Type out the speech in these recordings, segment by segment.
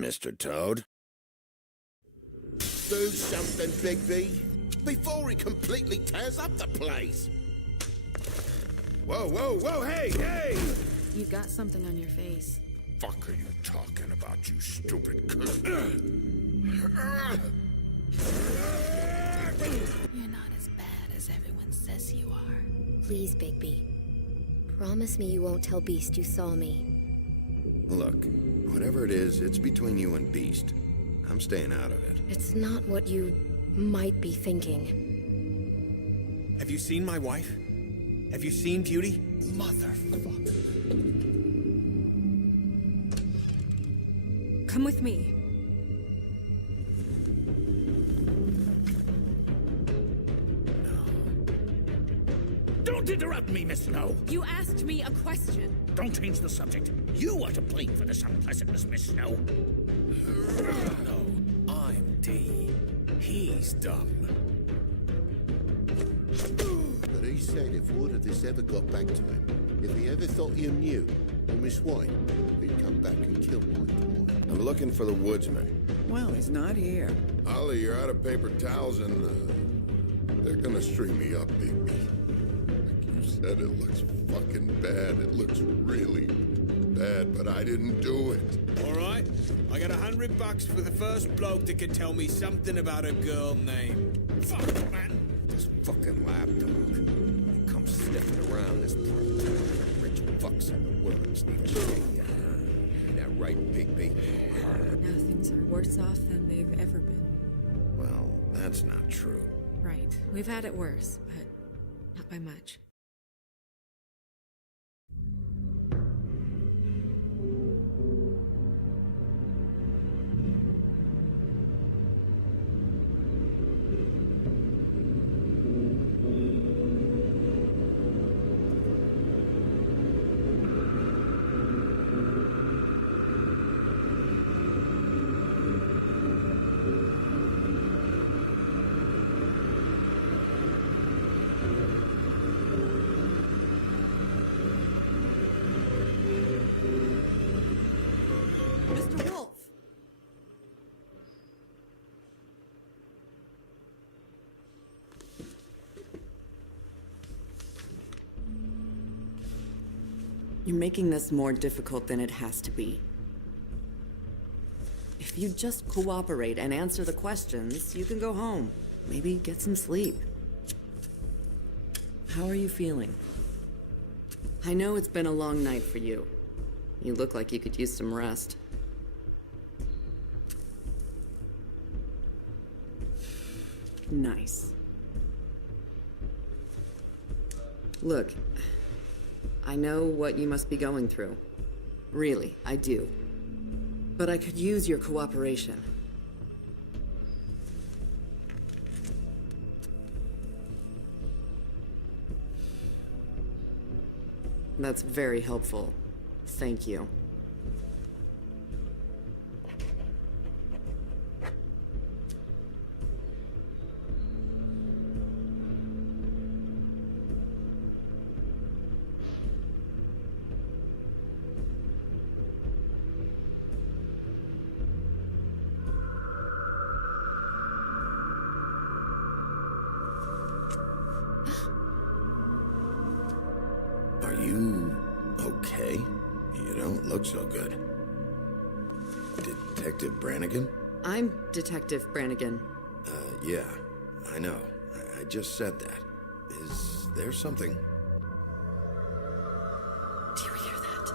Mr. Toad? Do something, Bigby, before he completely tears up the place! Whoa, whoa, whoa, hey, hey! You've got something on your face. Fuck are you talking about, you stupid cunt? You're not as bad as everyone says you are. Please, Bigby. Promise me you won't tell Beast you saw me. Look, whatever it is, it's between you and Beast. I'm staying out of it. It's not what you might be thinking. Have you seen my wife? Have you seen Beauty? Motherfucker. Come with me. Don't interrupt me, Miss Snow! You asked me a question. Don't change the subject. You are to blame for this unpleasantness, Miss Snow. No, I'm D. He's dumb. But he said if word of this ever got back to him, if he ever thought you knew, or Miss White, he'd come back and kill my boy. I'm looking for the woodsman. Well, he's not here. Ollie, you're out of paper towels and, they're gonna string me up, Bigby. Like you said, it looks fucking bad. It looks really bad, but I didn't do it. All right, I got $100 for the first bloke that can tell me something about a girl named... Fuck, man! This fucking lapdog. He comes sniffing around this part. Rich fucks in the woods need a shakedown. Ain't that right, Bigby? Now things are worse off than they've ever been. Well, that's not true. Right. We've had it worse, but not by much. Mr. Wolf! You're making this more difficult than it has to be. If you just cooperate and answer the questions, you can go home. Maybe get some sleep. How are you feeling? I know it's been a long night for you. You look like you could use some rest. Nice. Look, I know what you must be going through. Really, I do. But I could use your cooperation. That's very helpful. Thank you. Are you okay? You don't look so good. Detective Brannigan? I'm Detective Brannigan. Yeah, I know. I just said that. Is there something? Do you hear that?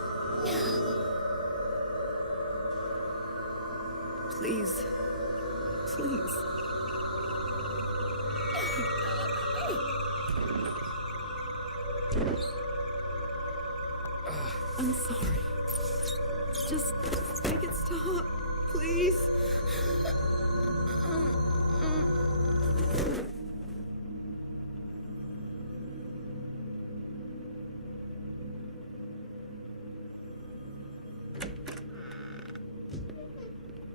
Please. Please. I'm sorry. Just make it stop, please.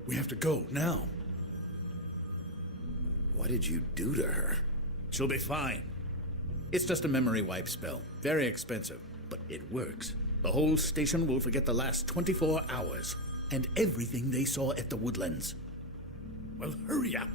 We have to go, now. What did you do to her? She'll be fine. It's just a memory wipe spell. Very expensive, but it works. The whole station will forget the last 24 hours, and everything they saw at the Woodlands. Well, hurry up.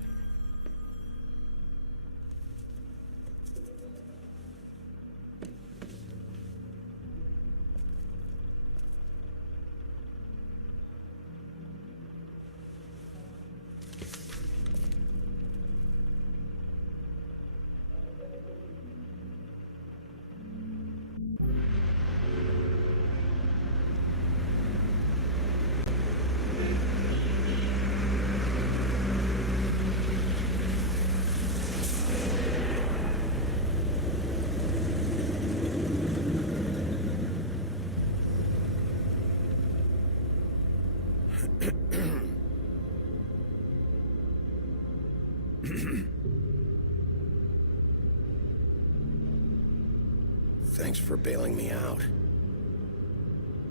Thanks for bailing me out.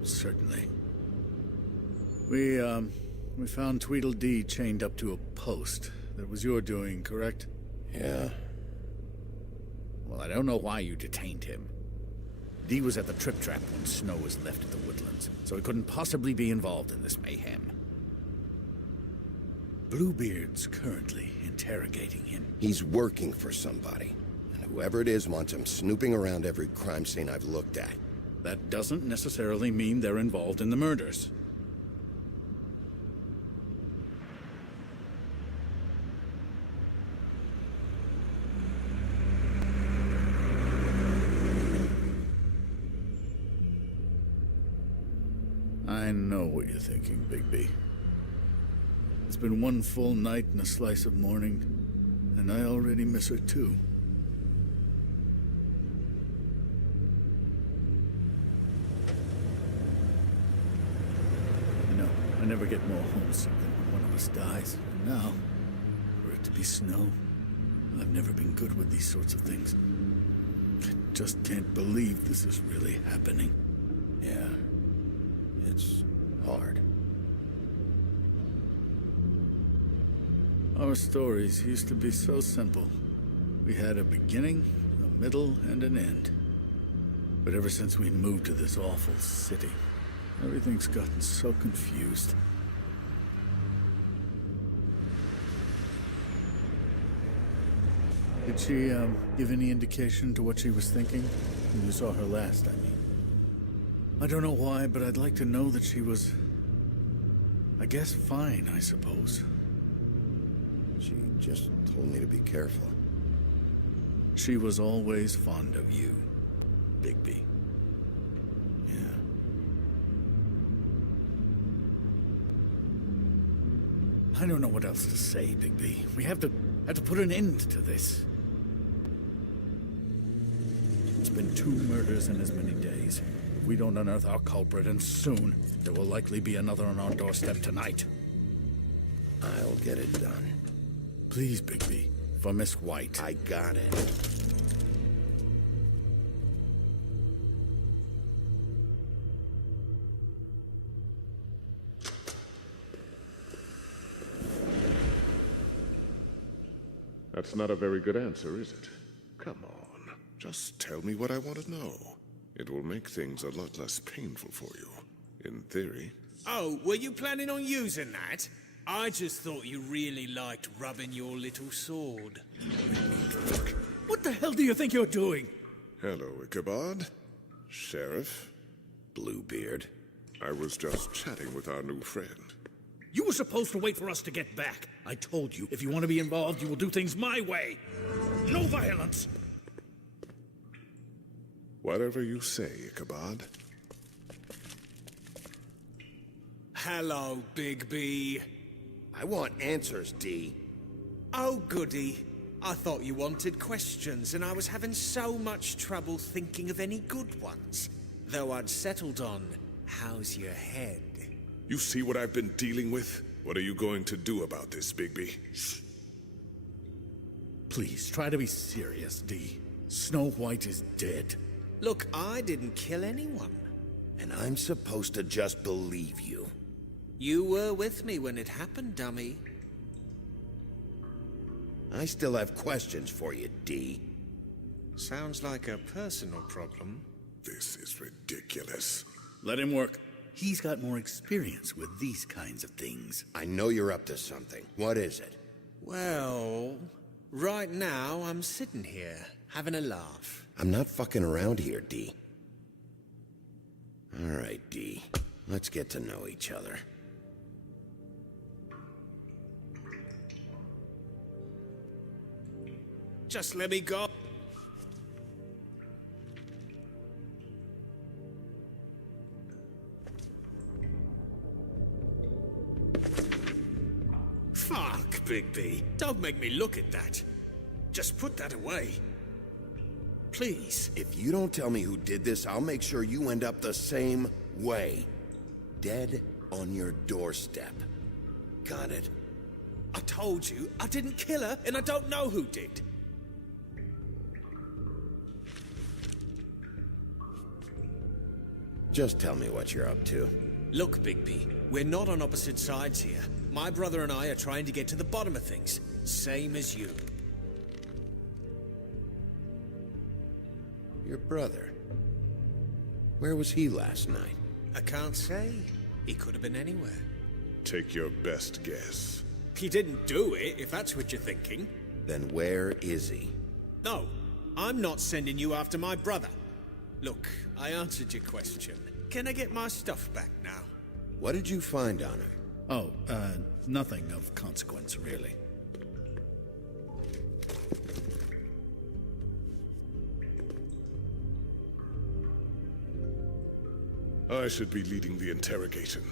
Certainly. We found Tweedledee chained up to a post. That was your doing, correct? Yeah. Well, I don't know why you detained him. Dee was at the Trip Trap when Snow was left at the Woodlands, so he couldn't possibly be involved in this mayhem. Bluebeard's currently interrogating him. He's working for somebody. And whoever it is wants him snooping around every crime scene I've looked at. That doesn't necessarily mean they're involved in the murders. I know what you're thinking, Bigby. It's been one full night and a slice of morning, and I already miss her too. You know, I never get more homesick than when one of us dies. And now, for it to be Snow, I've never been good with these sorts of things. I just can't believe this is really happening. Yeah. It's hard. Our stories used to be so simple. We had a beginning, a middle, and an end. But ever since we moved to this awful city, everything's gotten so confused. Did she, give any indication to what she was thinking? When you saw her last, I mean. I don't know why, but I'd like to know that she was... I guess fine, I suppose. She just told me to be careful. She was always fond of you, Bigby. Yeah. I don't know what else to say, Bigby. We have to put an end to this. It's been 2 murders in as many days. If we don't unearth our culprit, and soon, there will likely be another on our doorstep tonight. I'll get it done. Please, Bigby, for Miss White. I got it. That's not a very good answer, is it? Come on. Just tell me what I want to know. It will make things a lot less painful for you. In theory. Oh, were you planning on using that? I just thought you really liked rubbing your little sword. What the hell do you think you're doing? Hello, Ichabod. Sheriff. Bluebeard. I was just chatting with our new friend. You were supposed to wait for us to get back. I told you, if you want to be involved, you will do things my way. No violence! Whatever you say, Ichabod. Hello, Bigby. I want answers, Dee. Oh, goody. I thought you wanted questions, and I was having so much trouble thinking of any good ones. Though I'd settled on, how's your head? You see what I've been dealing with? What are you going to do about this, Bigby? Please, try to be serious, D. Snow White is dead. Look, I didn't kill anyone. And I'm supposed to just believe you. You were with me when it happened, dummy. I still have questions for you, D. Sounds like a personal problem. This is ridiculous. Let him work. He's got more experience with these kinds of things. I know you're up to something. What is it? Well, right now I'm sitting here, having a laugh. I'm not fucking around here, D. All right, D. Let's get to know each other. Just let me go. Fuck, Bigby. Don't make me look at that. Just put that away. Please. If you don't tell me who did this, I'll make sure you end up the same way. Dead on your doorstep. Got it? I told you, I didn't kill her, and I don't know who did. Just tell me what you're up to. Look, Bigby, we're not on opposite sides here. My brother and I are trying to get to the bottom of things. Same as you. Your brother. Where was he last night? I can't say. He could have been anywhere. Take your best guess. He didn't do it, if that's what you're thinking. Then where is he? No, I'm not sending you after my brother. Look, I answered your question. Can I get my stuff back now? What did you find on him? Oh, nothing of consequence, really. I should be leading the interrogation.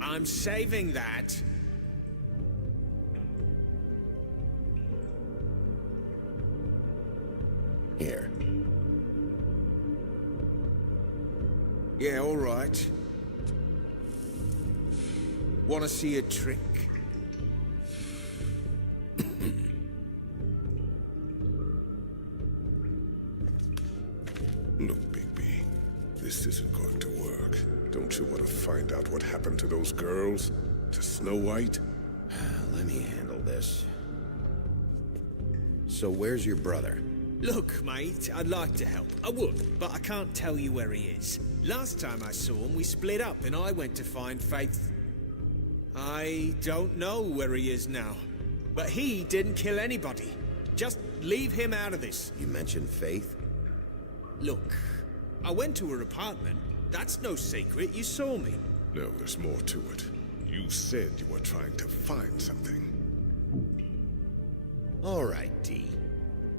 I'm saving that. Here. Yeah, all right. Want to see a trick? Look, Bigby, this isn't going to work. Don't you want to find out what happened to those girls? To Snow White? Let me handle this. So where's your brother? Look, mate, I'd like to help. I would, but I can't tell you where he is. Last time I saw him, we split up and I went to find Faith. I don't know where he is now. But he didn't kill anybody. Just leave him out of this. You mentioned Faith? Look, I went to her apartment. That's no secret. You saw me. No, there's more to it. You said you were trying to find something. All right, D.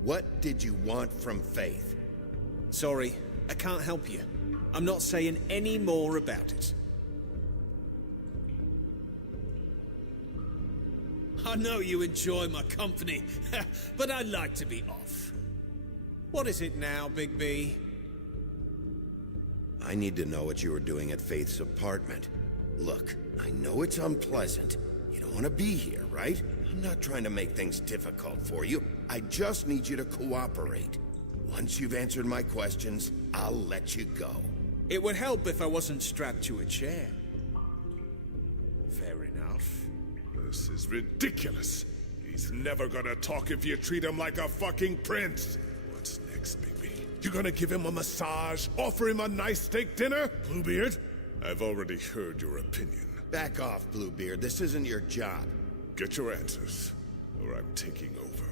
What did you want from Faith? Sorry, I can't help you. I'm not saying any more about it. I know you enjoy my company, but I'd like to be off. What is it now, Bigby? I need to know what you were doing at Faith's apartment. Look, I know it's unpleasant. You don't want to be here, right? I'm not trying to make things difficult for you. I just need you to cooperate. Once you've answered my questions, I'll let you go. It would help if I wasn't strapped to a chair. Fair enough. This is ridiculous. He's never gonna talk if you treat him like a fucking prince. What's next, Bigby? You gonna give him a massage? Offer him a nice steak dinner? Bluebeard? I've already heard your opinion. Back off, Bluebeard. This isn't your job. Get your answers, or I'm taking over.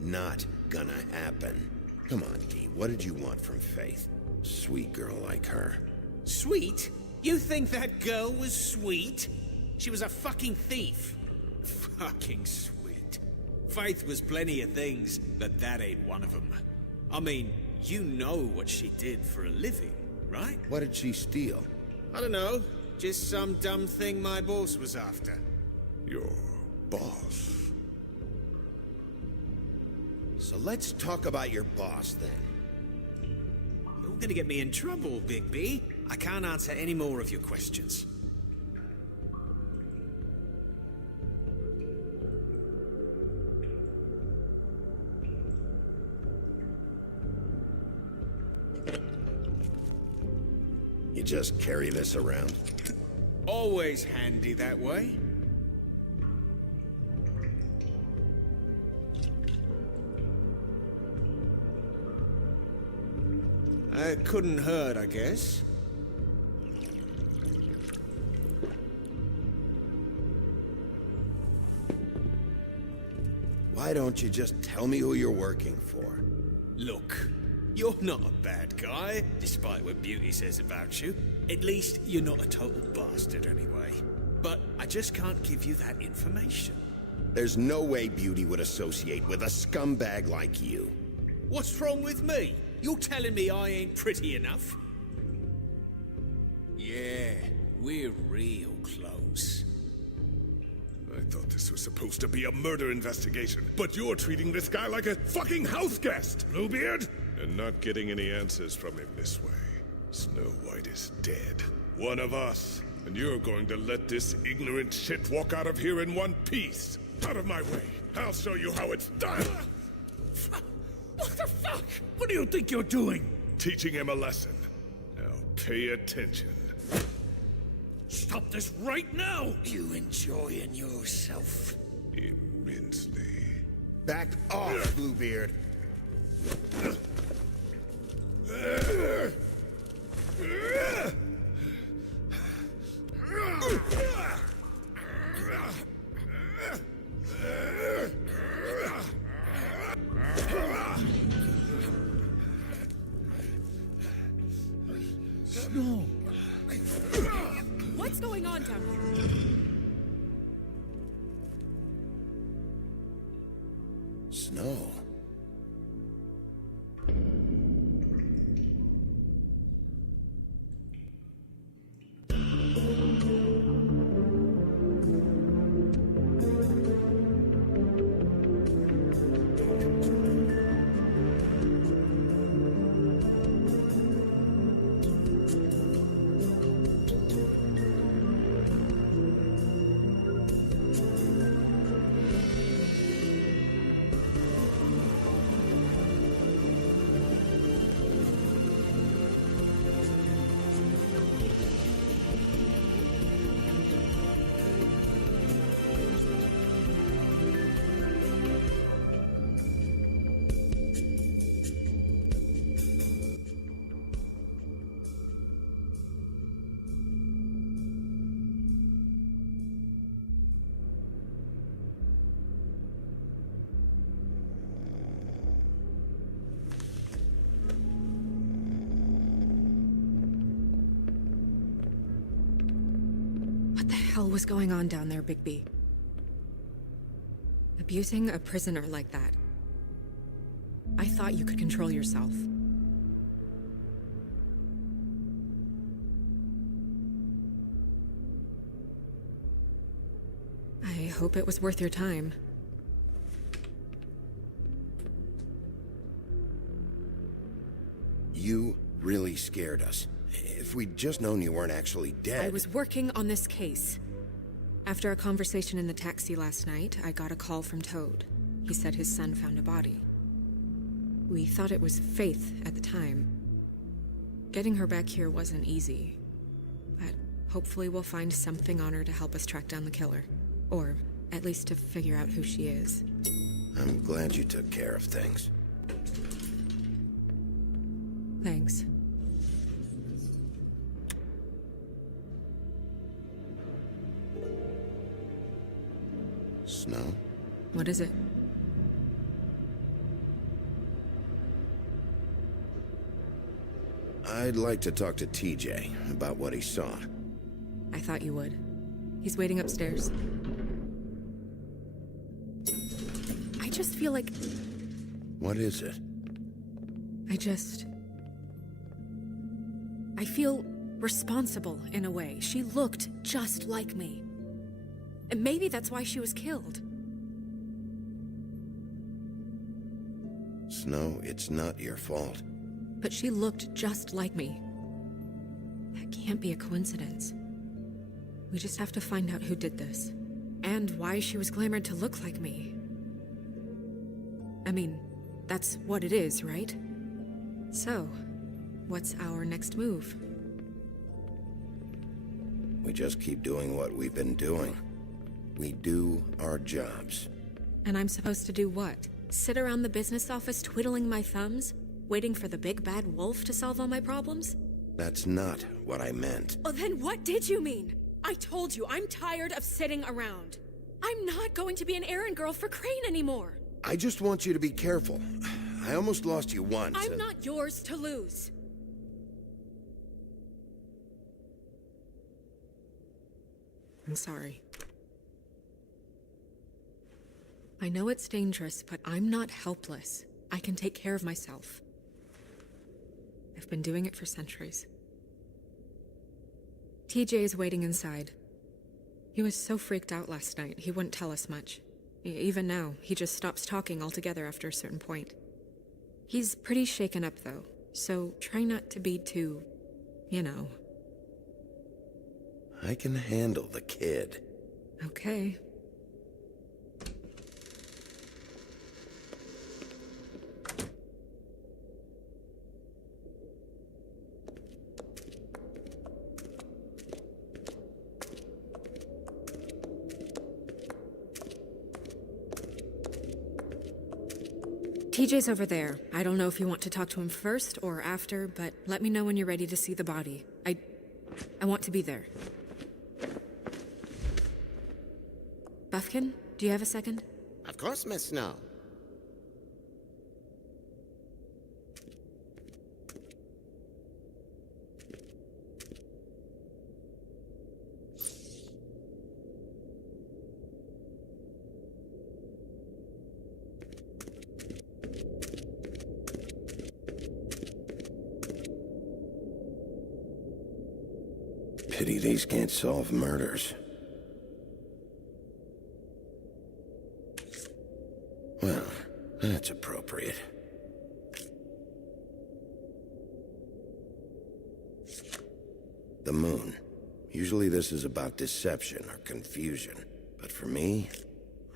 Not gonna happen. Come on, D. What did you want from Faith? Sweet girl like her. Sweet? You think that girl was sweet? She was a fucking thief. Fucking sweet. Faith was plenty of things, but that ain't one of them. I mean, you know what she did for a living, right? What did she steal? I don't know. Just some dumb thing my boss was after. Your boss? So let's talk about your boss, then. You're gonna get me in trouble, Bigby. I can't answer any more of your questions. You just carry this around. Always handy that way. It couldn't hurt, I guess. Why don't you just tell me who you're working for? Look, you're not a bad guy, despite what Beauty says about you. At least, you're not a total bastard anyway. But I just can't give you that information. There's no way Beauty would associate with a scumbag like you. What's wrong with me? You're telling me I ain't pretty enough? Yeah, we're real close. I thought this was supposed to be a murder investigation, but you're treating this guy like a fucking house guest, Bluebeard! And not getting any answers from him this way. Snow White is dead. One of us. And you're going to let this ignorant shit walk out of here in one piece. Out of my way. I'll show you how it's done. What the fuck? What do you think you're doing? Teaching him a lesson. Now pay attention. Stop this right now! You enjoying yourself? Immensely. Back off, Bluebeard. Snow! What's going on down here? Snow. What the hell was going on down there, Bigby? Abusing a prisoner like that. I thought you could control yourself. I hope it was worth your time. You really scared us. If we'd just known you weren't actually dead... I was working on this case. After a conversation in the taxi last night, I got a call from Toad. He said his son found a body. We thought it was Faith at the time. Getting her back here wasn't easy. But hopefully we'll find something on her to help us track down the killer. Or at least to figure out who she is. I'm glad you took care of things. Thanks. Snow? What is it? I'd like to talk to TJ about what he saw. I thought you would. He's waiting upstairs. I just feel like... What is it? I feel responsible in a way. She looked just like me. And maybe that's why she was killed. Snow, it's not your fault. But she looked just like me. That can't be a coincidence. We just have to find out who did this. And why she was glamored to look like me. I mean, that's what it is, right? So, what's our next move? We just keep doing what we've been doing. We do our jobs. And I'm supposed to do what? Sit around the business office twiddling my thumbs, waiting for the big bad wolf to solve all my problems? That's not what I meant. Oh, then what did you mean? I told you, I'm tired of sitting around. I'm not going to be an errand girl for Crane anymore. I just want you to be careful. I almost lost you once. I'm not yours to lose. I'm sorry. I know it's dangerous, but I'm not helpless. I can take care of myself. I've been doing it for centuries. TJ is waiting inside. He was so freaked out last night, he wouldn't tell us much. Even now, he just stops talking altogether after a certain point. He's pretty shaken up, though, so try not to be too, you know. I can handle the kid. Okay. TJ's over there. I don't know if you want to talk to him first or after, but let me know when you're ready to see the body. I want to be there. Buffkin, do you have a second? Of course, Miss Snow. Pity these can't solve murders. Well, that's appropriate. The moon. Usually this is about deception or confusion. But for me,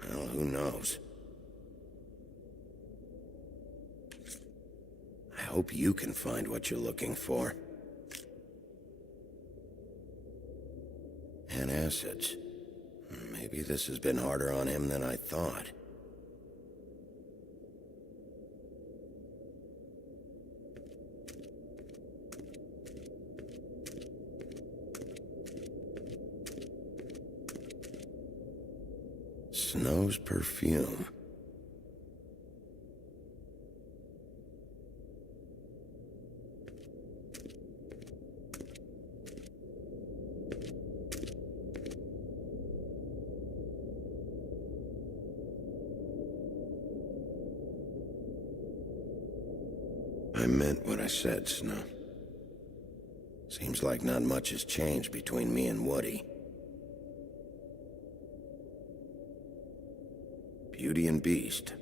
well, who knows? I hope you can find what you're looking for. And acids. Maybe this has been harder on him than I thought. Snow's perfume. I meant what I said, Snow. Seems like not much has changed between me and Woody. Beauty and Beast,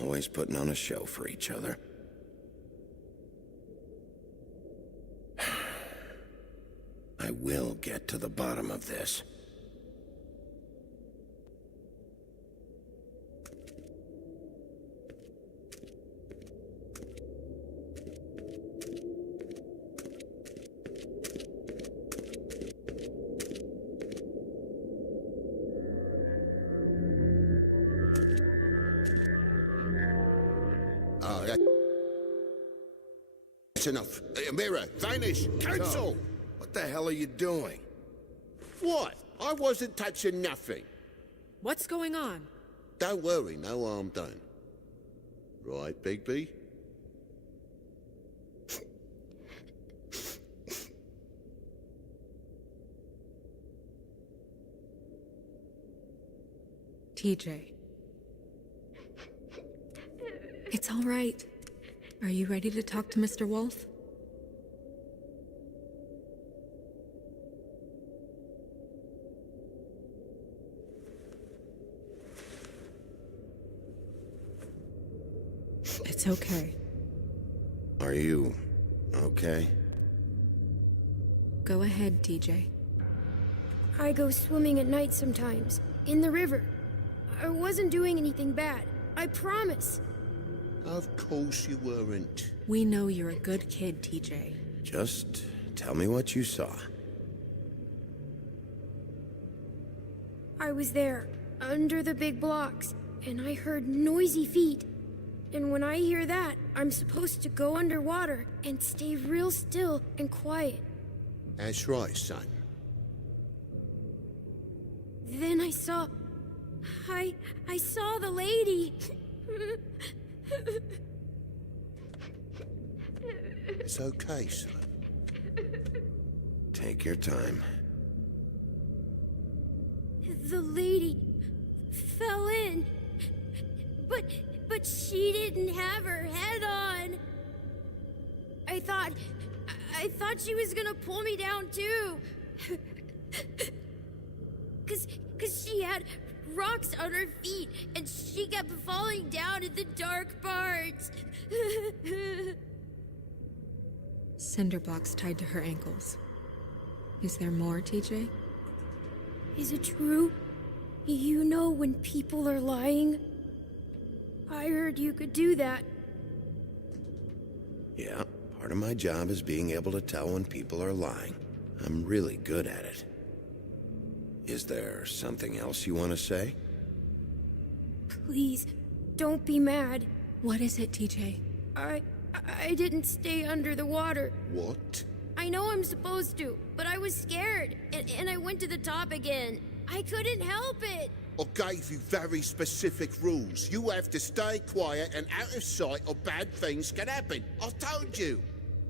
always putting on a show for each other. I will get to the bottom of this. That's enough. Mirror, vanish, cancel! What the hell are you doing? What? I wasn't touching nothing. What's going on? Don't worry, no harm done. Right, Bigby? TJ. It's all right. Are you ready to talk to Mr. Wolf? It's okay. Are you okay? Go ahead, TJ. I go swimming at night sometimes, in the river. I wasn't doing anything bad, I promise. Of course you weren't. We know you're a good kid, TJ. Just tell me what you saw. I was there, under the big blocks, and I heard noisy feet. And when I hear that, I'm supposed to go underwater and stay real still and quiet. That's right, son. Then I saw the lady. It's okay, son. Take your time. The lady fell in. But she didn't have her head on. I thought she was gonna pull me down too. Cause she had rocks on her feet and she kept falling down in the dark parts. Cinder blocks tied to her ankles. Is there more, TJ? Is it true? You know when people are lying? I heard you could do that. Yeah, part of my job is being able to tell when people are lying. I'm really good at it. Is there something else you want to say? Please, don't be mad. What is it, TJ? I didn't stay under the water. What? I know I'm supposed to, but I was scared, and I went to the top again. I couldn't help it. I gave you very specific rules. You have to stay quiet and out of sight or bad things can happen. I told you.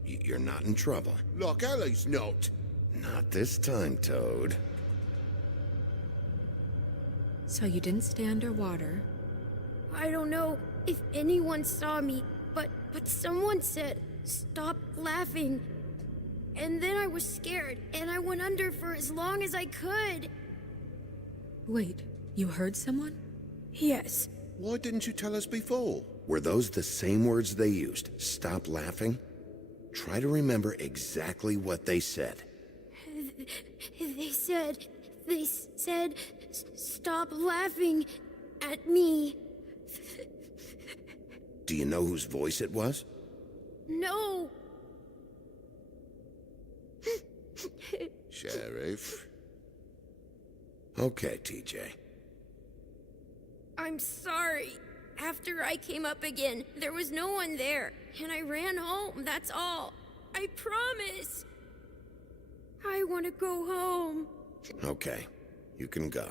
You're not in trouble. Like Ellie's not. Not this time, Toad. So you didn't stay underwater? I don't know if anyone saw me, but someone said, "Stop laughing." And then I was scared, and I went under for as long as I could. Wait, you heard someone? Yes. Why didn't you tell us before? Were those the same words they used? Stop laughing? Try to remember exactly what they said. They said, "Stop laughing at me." Do you know whose voice it was? No. Sheriff. Okay, TJ. I'm sorry. After I came up again, there was no one there, and I ran home, that's all. I promise. I want to go home. Okay, you can go.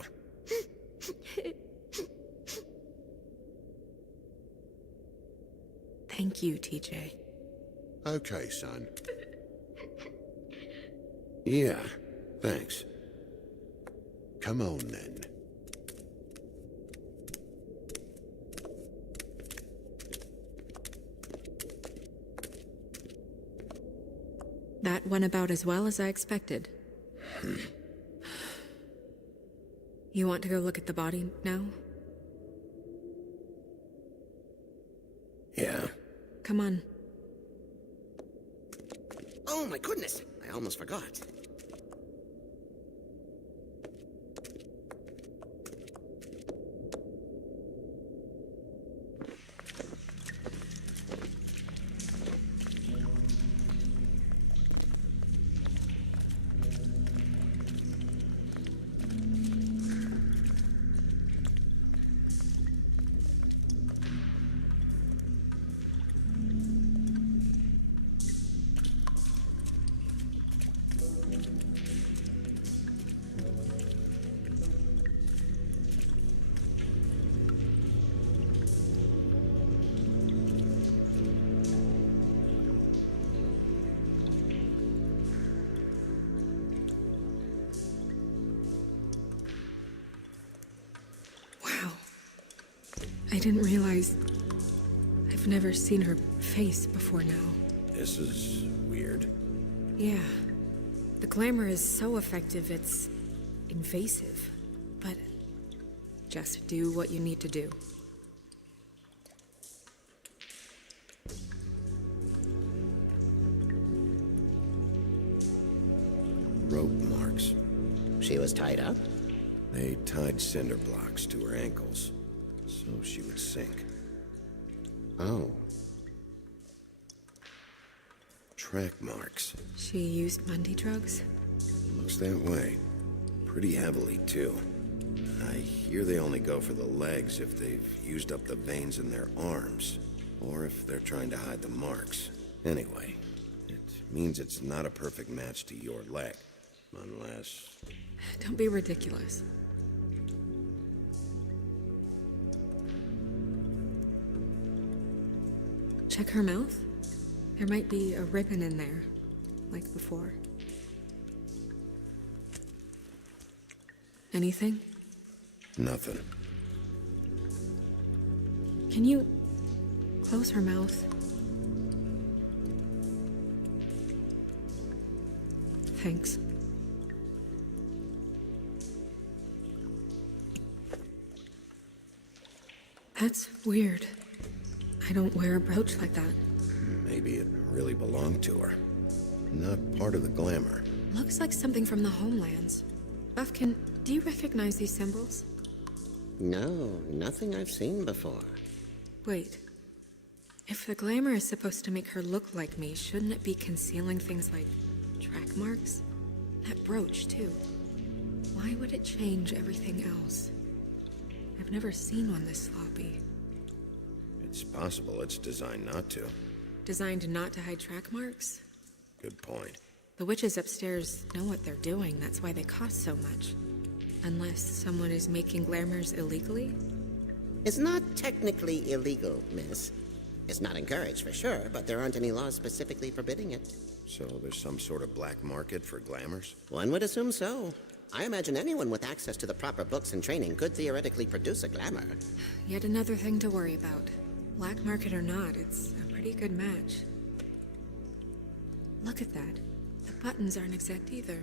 Thank you, TJ. Okay, son. Yeah, thanks. Come on, then. That went about as well as I expected. You want to go look at the body now? Yeah. Come on. Oh my goodness, I almost forgot. I didn't realize... I've never seen her face before now. This is weird. Yeah. The glamour is so effective, it's invasive. But just do what you need to do. rope marks. She was tied up? They tied cinder blocks to her ankles, so she would sink. Oh. Track marks. She used Mundy drugs? Looks that way. Pretty heavily, too. I hear they only go for the legs if they've used up the veins in their arms, or if they're trying to hide the marks. Anyway, it means it's not a perfect match to your leg, unless... Don't be ridiculous. Check her mouth. There might be a ribbon in there, like before. Anything? Nothing. Can you close her mouth? Thanks. That's weird. I don't wear a brooch like that. Maybe it really belonged to her. Not part of the glamour. Looks like something from the homelands. Buffkin, do you recognize these symbols? No, nothing I've seen before. Wait. If the glamour is supposed to make her look like me, shouldn't it be concealing things like track marks? That brooch, too. Why would it change everything else? I've never seen one this sloppy. It's possible it's designed not to. Designed not to hide track marks? Good point. The witches upstairs know what they're doing, that's why they cost so much. Unless someone is making glamours illegally? It's not technically illegal, miss. It's not encouraged for sure, but there aren't any laws specifically forbidding it. So there's some sort of black market for glamours? One would assume so. I imagine anyone with access to the proper books and training could theoretically produce a glamour. Yet another thing to worry about. Black market or not, it's a pretty good match. Look at that. The buttons aren't exact either.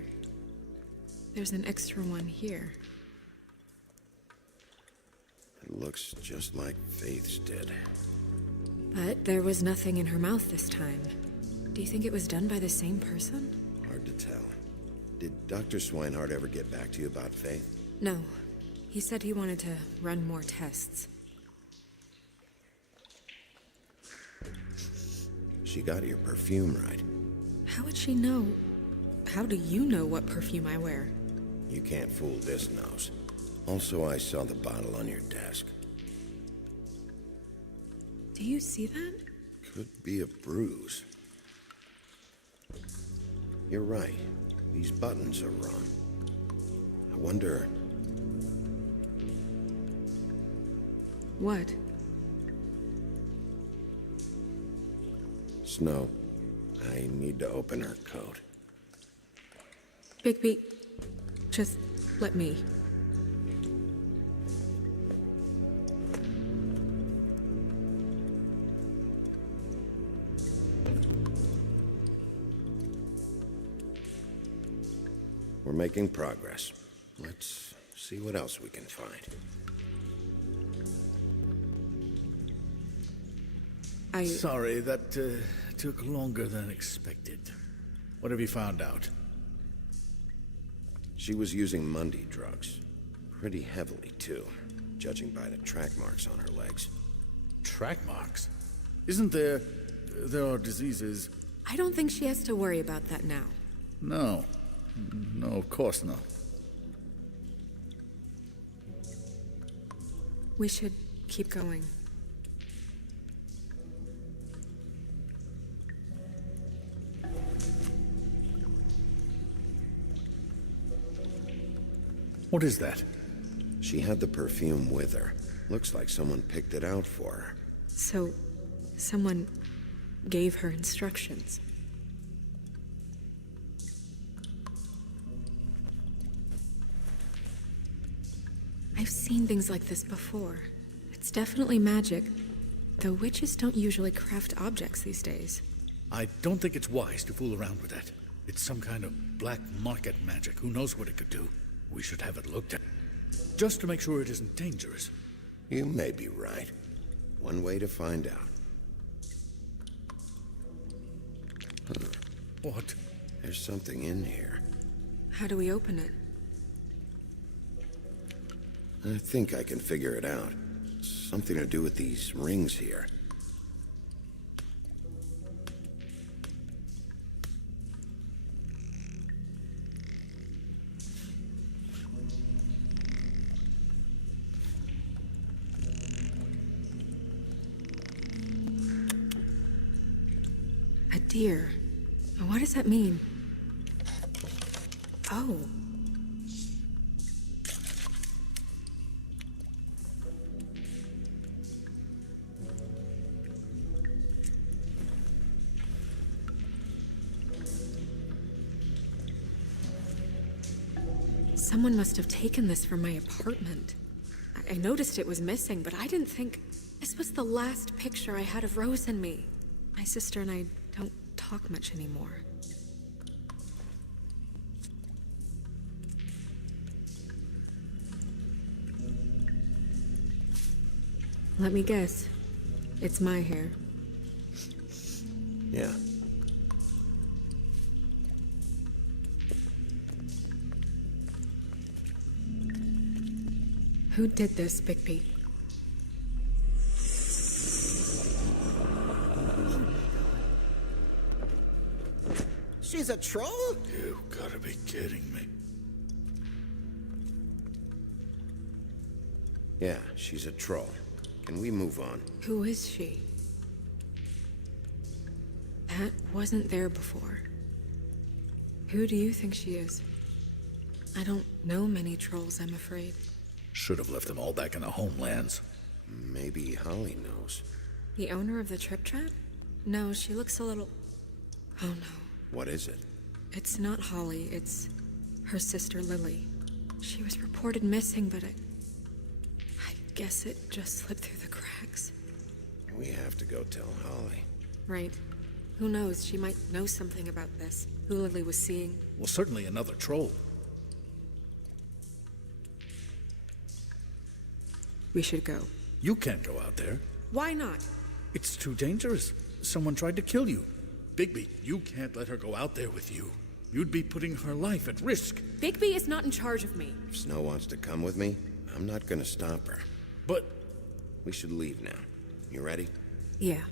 There's an extra one here. It looks just like Faith's did. But there was nothing in her mouth this time. Do you think it was done by the same person? Hard to tell. Did Dr. Swinehart ever get back to you about Faith? No. He said he wanted to run more tests. She got your perfume right. How would she know? How do you know what perfume I wear? You can't fool this nose. Also, I saw the bottle on your desk. Do you see that? Could be a bruise. You're right. These buttons are wrong. I wonder... What? Snow, I need to open her coat. Bigby, just let me. We're making progress. Let's see what else we can find. Sorry, that took longer than expected. What have you found out? She was using Mundy drugs. Pretty heavily, too, judging by the track marks on her legs. Track marks? Isn't there... there are diseases... I don't think she has to worry about that now. No. No, of course not. We should keep going. What is that? She had the perfume with her. Looks like someone picked it out for her. So, someone gave her instructions. I've seen things like this before. It's definitely magic, though witches don't usually craft objects these days. I don't think it's wise to fool around with that. It's some kind of black market magic. Who knows what it could do? We should have it looked at. Just to make sure it isn't dangerous. You may be right. One way to find out. What? There's something in here. How do we open it? I think I can figure it out. Something to do with these rings here. A deer. What does that mean? Oh. Someone must have taken this from my apartment. I noticed it was missing, but I didn't think this was the last picture I had of Rose and me. My sister and I don't talk much anymore. Let me guess. It's my hair. Yeah. Who did this, Bigby? She's a troll? You gotta be kidding me. Yeah, she's a troll. Can we move on? Who is she? That wasn't there before. Who do you think she is? I don't know many trolls, I'm afraid. Should have left them all back in the homelands. Maybe Holly knows. The owner of the Trip Trap? No, she looks a little... Oh no. What is it? It's not Holly, it's her sister Lily. She was reported missing, but I guess it just slipped through the cracks. We have to go tell Holly. Right. Who knows, she might know something about this. Who Lily was seeing. Well, certainly another troll. We should go. You can't go out there. Why not? It's too dangerous. Someone tried to kill you. Bigby, you can't let her go out there with you. You'd be putting her life at risk. Bigby is not in charge of me. If Snow wants to come with me, I'm not gonna stop her. But... We should leave now. You ready? Yeah.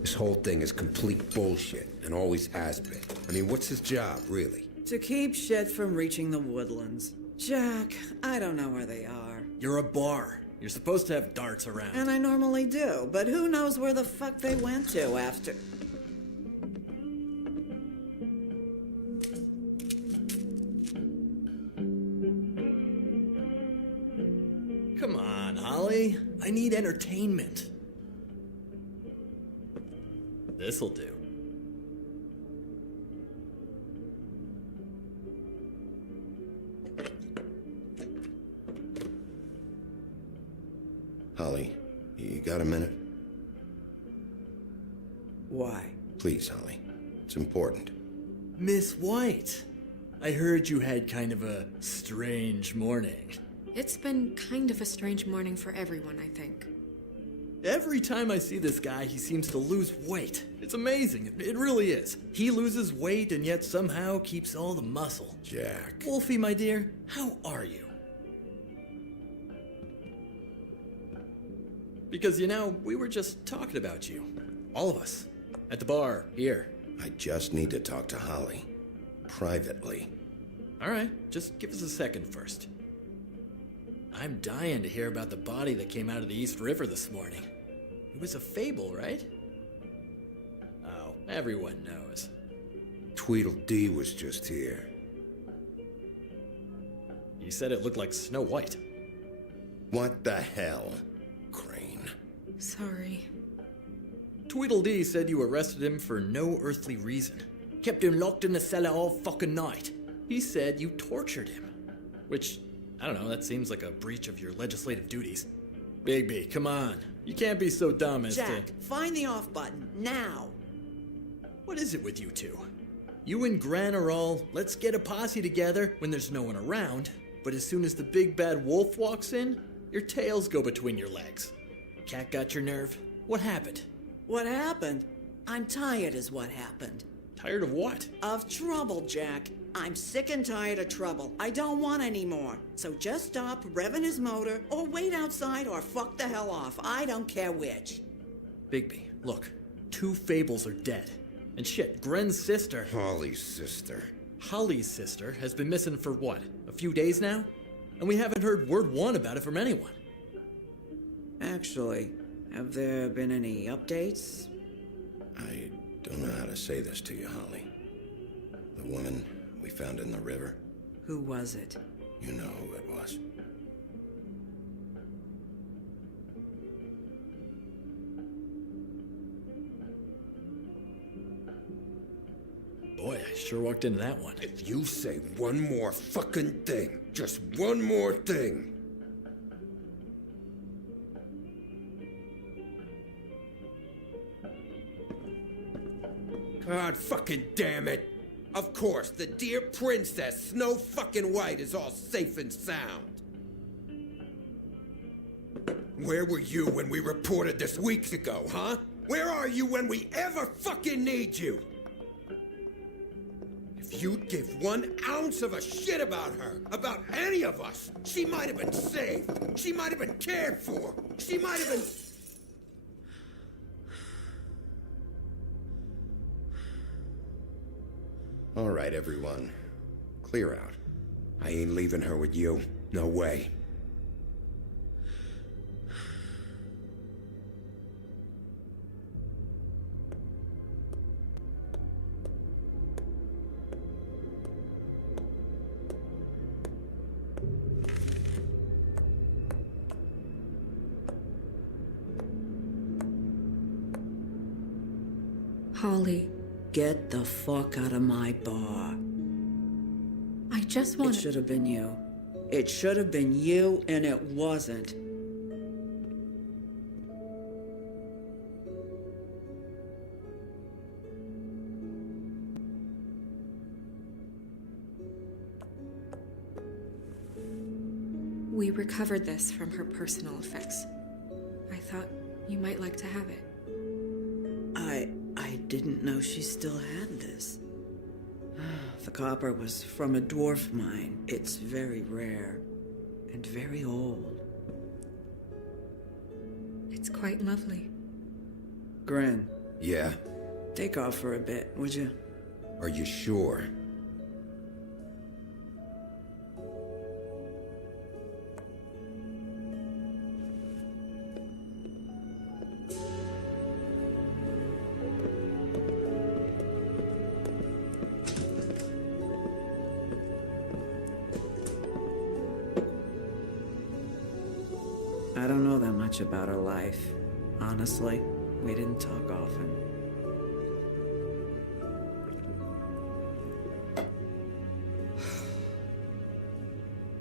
This whole thing is complete bullshit, and always has been. I mean, what's his job, really? To keep shit from reaching the woodlands. Jack, I don't know where they are. You're a bar. You're supposed to have darts around. And I normally do, but who knows where the fuck they went to after... Come on, Holly. I need entertainment. This'll do. Holly, you got a minute? Why? Please, Holly. It's important. Miss White, I heard you had kind of a strange morning. It's been kind of a strange morning for everyone, I think. Every time I see this guy, he seems to lose weight. It's amazing. It really is. He loses weight and yet somehow keeps all the muscle. Jack. Wolfie, my dear, how are you? Because, you know, we were just talking about you. All of us. At the bar, here. I just need to talk to Holly. Privately. All right, just give us a second first. I'm dying to hear about the body that came out of the East River this morning. It was a fable, right? Oh, everyone knows. Tweedledee was just here. You said it looked like Snow White. What the hell, Crane? Sorry. Tweedledee said you arrested him for no earthly reason. Kept him locked in the cellar all fucking night. He said you tortured him. Which, I don't know, that seems like a breach of your legislative duties. Bigby, come on. You can't be so dumb as Jack, find the off button, now! What is it with you two? You and Gran are all, let's get a posse together when there's no one around. But as soon as the big bad wolf walks in, your tails go between your legs. Cat got your nerve? What happened? What happened? I'm tired is what happened. Tired of what? Of trouble, Jack. I'm sick and tired of trouble. I don't want any more. So just stop revving his motor, or wait outside, or fuck the hell off. I don't care which. Bigby, look. 2 fables are dead. And shit, Gren's sister... Holly's sister. Holly's sister has been missing for what? A few days now? And we haven't heard word one about it from anyone. Actually, have there been any updates? I don't know how to say this to you, Holly. The woman we found in the river. Who was it? You know who it was. Boy, I sure walked into that one. If you say one more fucking thing, just one more thing. God fucking damn it. Of course, the dear princess, Snow fucking White, is all safe and sound. Where were you when we reported this weeks ago, huh? Where are you when we ever fucking need you? If you'd give 1 ounce of a shit about her, about any of us, she might have been saved. She might have been cared for. She might have been... All right, everyone. Clear out. I ain't leaving her with you. No way. Holly, Get the fuck out of my bar. I just want It should have been you. It should have been you, and it wasn't. We recovered this from her personal effects. I thought you might like to have it. I didn't know she still had this. The copper was from a dwarf mine. It's very rare and very old. It's quite lovely. Gren. Yeah? Take off for a bit, would you? Are you sure? I don't know that much about her life. Honestly, we didn't talk often.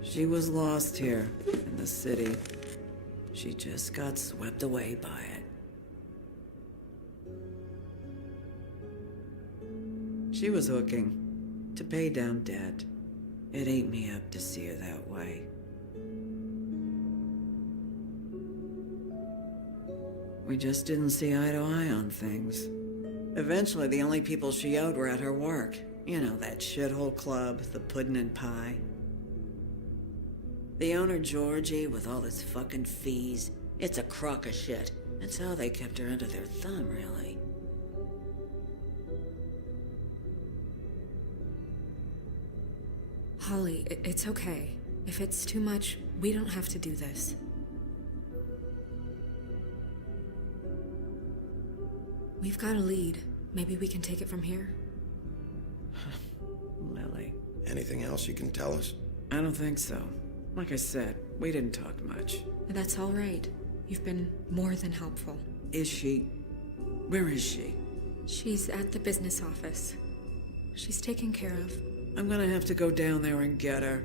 She was lost here in the city. She just got swept away by it. She was hooking to pay down debt. It ate me up to see her that way. We just didn't see eye to eye on things. Eventually, the only people she owed were at her work. You know, that shithole club, the Puddin' and Pie. The owner, Georgie, with all his fucking fees. It's a crock of shit. That's how they kept her under their thumb, really. Holly, it's okay. If it's too much, we don't have to do this. We've got a lead. Maybe we can take it from here? Lily. Anything else you can tell us? I don't think so. Like I said, we didn't talk much. That's all right. You've been more than helpful. Is she... Where is she? She's at the business office. She's taken care of. I'm gonna have to go down there and get her.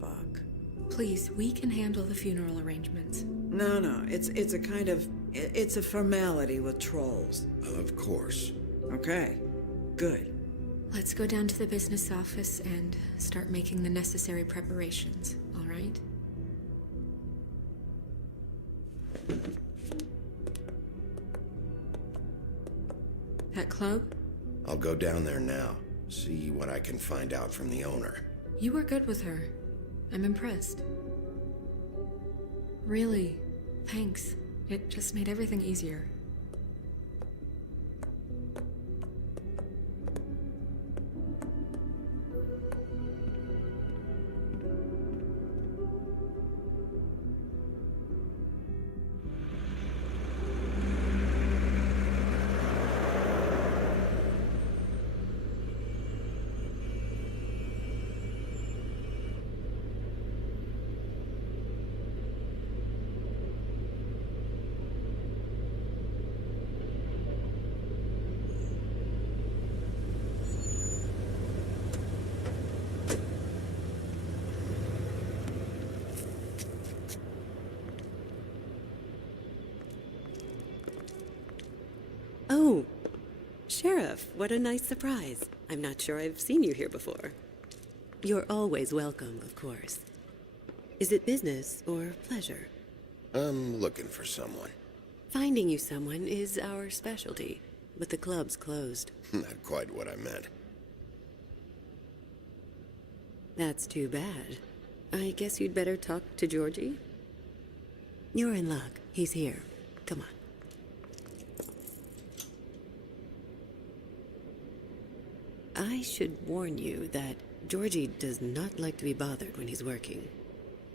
Fuck. Please, we can handle the funeral arrangements. No, it's a kind of... It's a formality with trolls. Of course. Okay, good. Let's go down to the business office and start making the necessary preparations, all right? That club? I'll go down there now, see what I can find out from the owner. You were good with her. I'm impressed. Really, thanks. It just made everything easier. Oh, Sheriff, what a nice surprise. I'm not sure I've seen you here before. You're always welcome, of course. Is it business or pleasure? I'm looking for someone. Finding you someone is our specialty, but the club's closed. Not quite what I meant. That's too bad. I guess you'd better talk to Georgie? You're in luck. He's here. Come on. I should warn you that Georgie does not like to be bothered when he's working.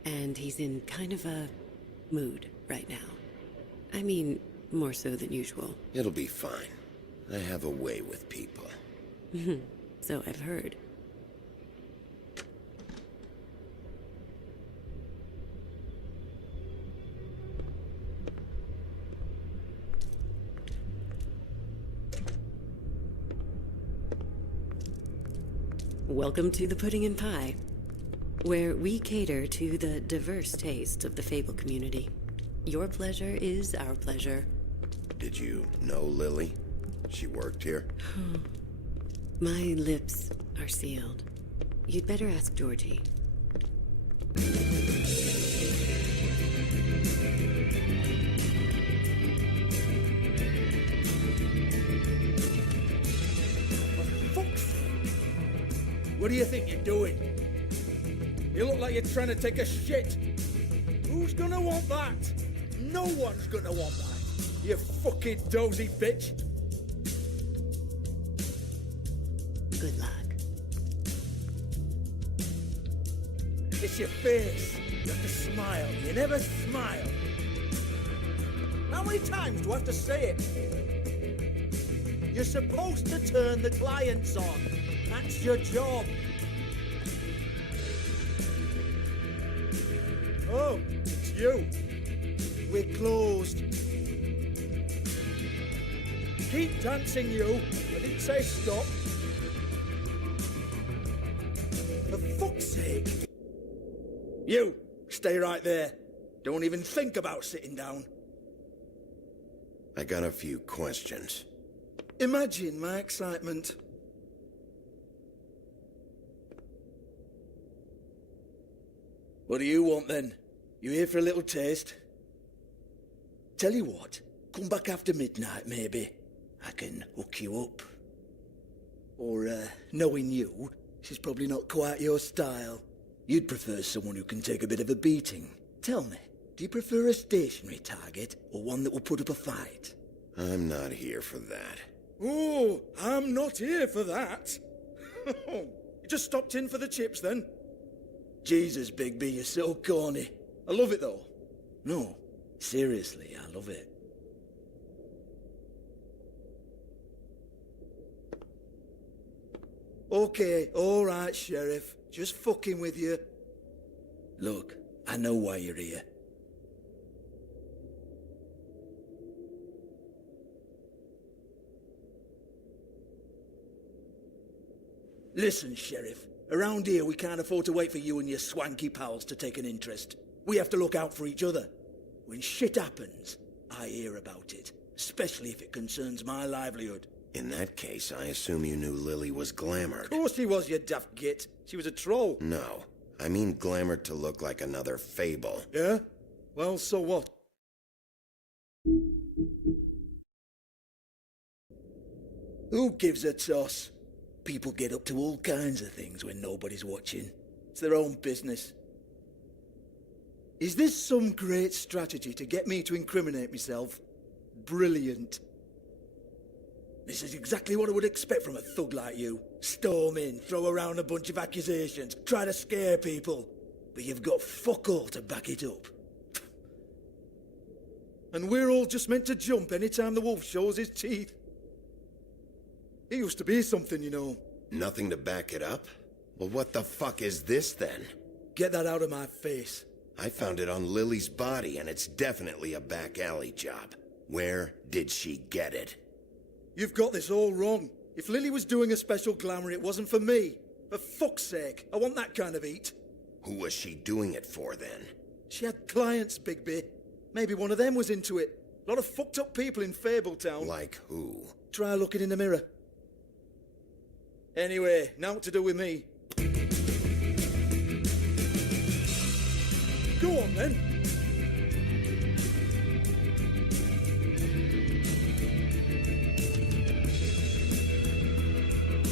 And he's in kind of a mood right now. I mean, more so than usual. It'll be fine. I have a way with people. So I've heard. Welcome to the Pudding and Pie, where we cater to the diverse tastes of the Fable community. Your pleasure is our pleasure. Did you know Lily? She worked here? My lips are sealed. You'd better ask Georgie. What do you think you're doing? You look like you're trying to take a shit. Who's gonna want that? No one's gonna want that. You fucking dozy bitch. Good luck. It's your face. You have to smile. You never smile. How many times do I have to say it? You're supposed to turn the clients on. That's your job. Oh, it's you. We're closed. Keep dancing, you. I didn't say stop. For fuck's sake. You, stay right there. Don't even think about sitting down. I got a few questions. Imagine my excitement. What do you want, then? You here for a little taste? Tell you what, come back after midnight, maybe. I can hook you up. Or, knowing you, she's probably not quite your style. You'd prefer someone who can take a bit of a beating. Tell me, do you prefer a stationary target, or one that will put up a fight? I'm not here for that. Oh, I'm not here for that. You just stopped in for the chips, then? Jesus, Bigby, you're so corny. I love it, though. No, seriously, I love it. Okay, all right, Sheriff. Just fucking with you. Look, I know why you're here. Listen, Sheriff. Around here, we can't afford to wait for you and your swanky pals to take an interest. We have to look out for each other. When shit happens, I hear about it, especially if it concerns my livelihood. In that case, I assume you knew Lily was glamored. Of course she was, you daft git. She was a troll. No, I mean glamored to look like another fable. Yeah? Well, so what? Who gives a toss? People get up to all kinds of things when nobody's watching. It's their own business. Is this some great strategy to get me to incriminate myself? Brilliant. This is exactly what I would expect from a thug like you. Storm in, throw around a bunch of accusations, try to scare people. But you've got fuck all to back it up. And we're all just meant to jump any time the wolf shows his teeth. He used to be something, you know. Nothing to back it up? Well, what the fuck is this then? Get that out of my face. I found it on Lily's body, and it's definitely a back alley job. Where did she get it? You've got this all wrong. If Lily was doing a special glamour, it wasn't for me. For fuck's sake, I want that kind of eat. Who was she doing it for, then? She had clients, Bigby. Maybe one of them was into it. A lot of fucked up people in Fabletown. Like who? Try looking in the mirror. Anyway, now what to do with me. Go on, then.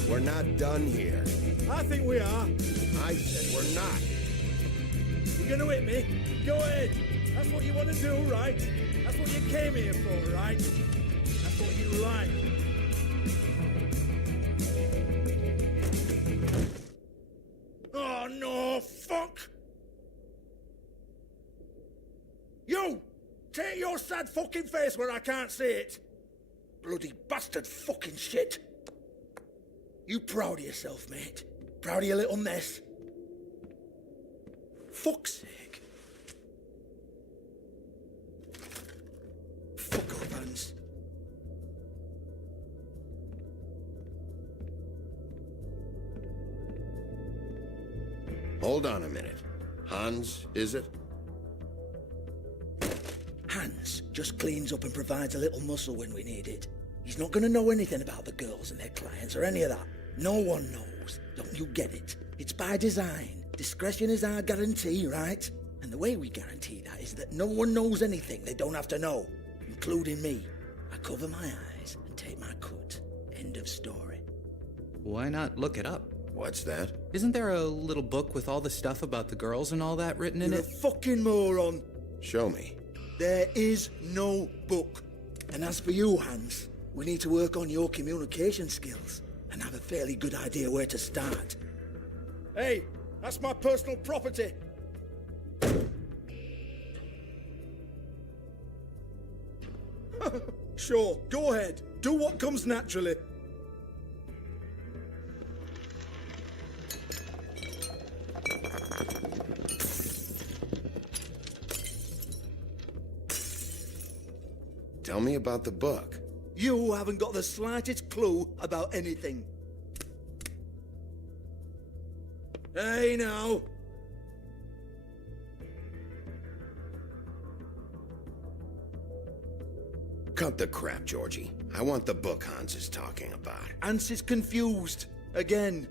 We're not done here. I think we are. I said we're not. You're gonna hit me? Go ahead. That's what you want to do, right? That's what you came here for, right? That's what you like. Oh, no, fuck! You! Take your sad fucking face where I can't see it! Bloody bastard fucking shit! You proud of yourself, mate? Proud of your little mess? Fuck's sake. Fuck off, Hans. Hold on a minute. Hans, is it? Hans just cleans up and provides a little muscle when we need it. He's not going to know anything about the girls and their clients or any of that. No one knows. Don't you get it? It's by design. Discretion is our guarantee, right? And the way we guarantee that is that no one knows anything they don't have to know, including me. I cover my eyes and take my cut. End of story. Why not look it up? What's that? Isn't there a little book with all the stuff about the girls and all that written in You're it? a fucking moron. Show me. There is no book. And as for you, Hans, we need to work on your communication skills and have a fairly good idea where to start. Hey, that's my personal property. Sure, go ahead. Do what comes naturally. Tell me about the book. You haven't got the slightest clue about anything. Hey, now. Cut the crap, Georgie. I want the book Hans is talking about. Hans is confused. Again.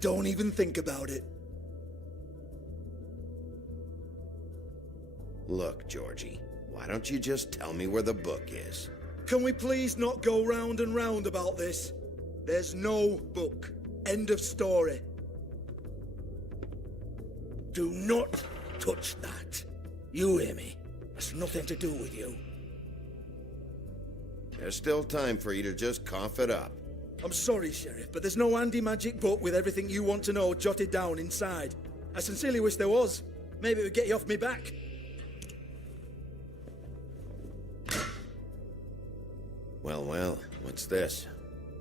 Don't even think about it. Look, Georgie, why don't you just tell me where the book is? Can we please not go round and round about this? There's no book. End of story. Do not touch that. You hear me? That's nothing to do with you. There's still time for you to just cough it up. I'm sorry, Sheriff, but there's no handy magic book with everything you want to know jotted down inside. I sincerely wish there was. Maybe it would get you off me back. Well, what's this?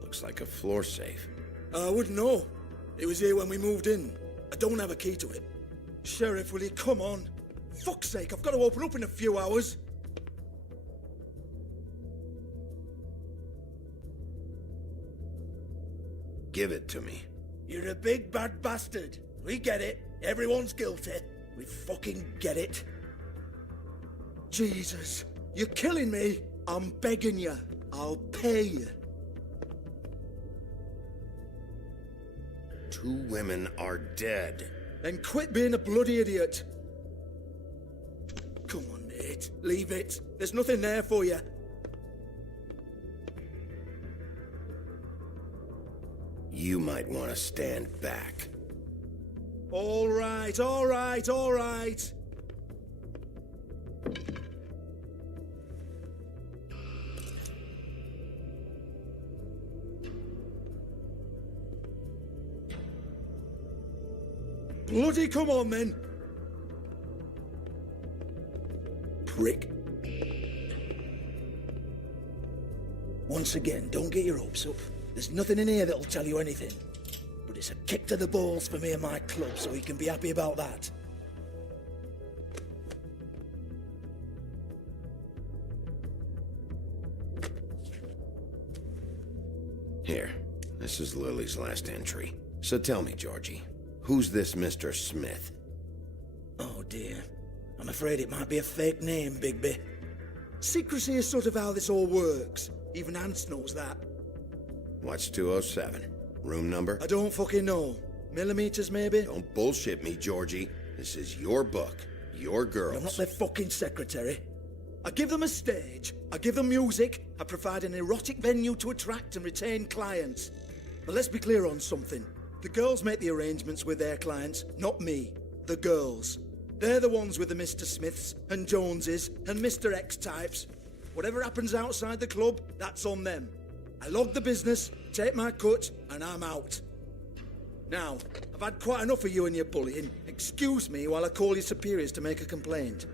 Looks like a floor safe. I wouldn't know. It was here when we moved in. I don't have a key to it. Sheriff, will you come on? Fuck's sake, I've got to open up in a few hours. Give it to me. You're a big bad bastard. We get it. Everyone's guilty. We fucking get it. Jesus, you're killing me. I'm begging you. I'll pay you. 2 women are dead. Then quit being a bloody idiot. Come on, Nate. Leave it. There's nothing there for you. You might want to stand back. All right, all right, all right. Bloody come on, then. Prick. Once again, don't get your hopes up. There's nothing in here that'll tell you anything. But it's a kick to the balls for me and my club, so you can be happy about that. Here, this is Lily's last entry. So tell me, Georgie, who's this Mr. Smith? Oh dear. I'm afraid it might be a fake name, Bigby. Secrecy is sort of how this all works. Even Ants knows that. What's 207? Room number? I don't fucking know. Millimeters, maybe? Don't bullshit me, Georgie. This is your book. Your girls. I'm not their fucking secretary. I give them a stage, I give them music, I provide an erotic venue to attract and retain clients. But let's be clear on something. The girls make the arrangements with their clients, not me. The girls. They're the ones with the Mr. Smiths and Joneses and Mr. X types. Whatever happens outside the club, that's on them. I log the business, take my cut, and I'm out. Now, I've had quite enough of you and your bullying. Excuse me while I call your superiors to make a complaint.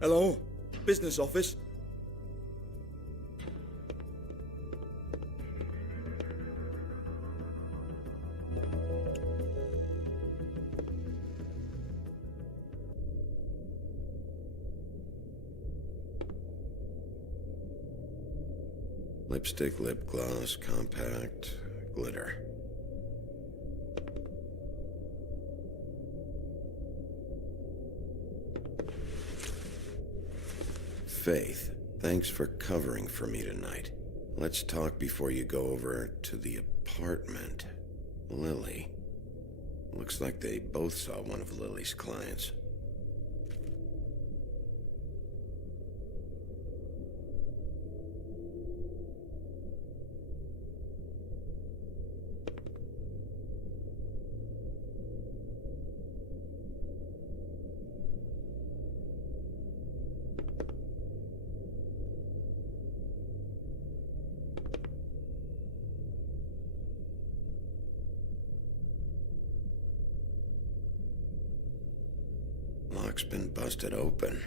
Hello? Business office? Lipstick, lip gloss, compact, glitter. Faith, thanks for covering for me tonight. Let's talk before you go over to the apartment. Lily. Looks like they both saw one of Lily's clients. Lock's been busted open.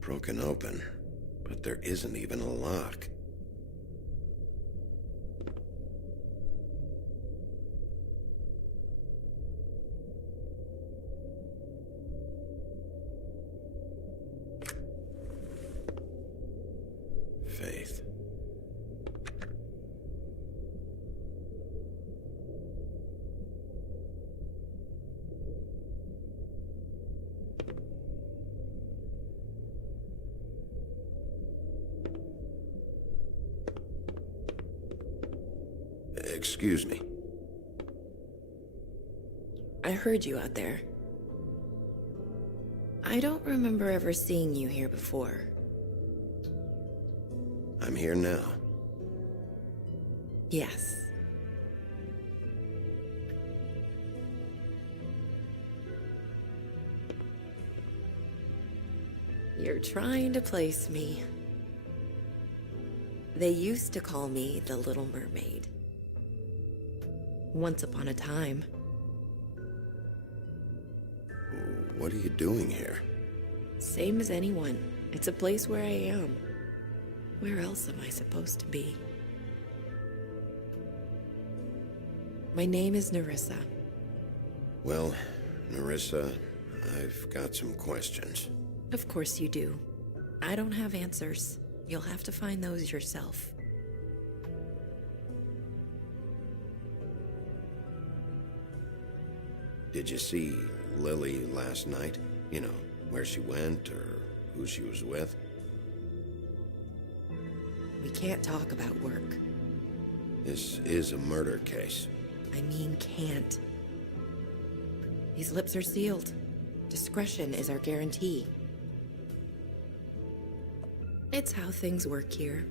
Broken open, but there isn't even a lock. Faith. Excuse me. I heard you out there. I don't remember ever seeing you here before. I'm here now. Yes. You're trying to place me. They used to call me the Little Mermaid. Once upon a time. What are you doing here? Same as anyone. It's a place where I am. Where else am I supposed to be? My name is Nerissa. Well, Nerissa, I've got some questions. Of course you do. I don't have answers. You'll have to find those yourself. Did you see Lily last night? You know, where she went or who she was with? We can't talk about work. This is a murder case. I mean, can't. These lips are sealed. Discretion is our guarantee. It's how things work here.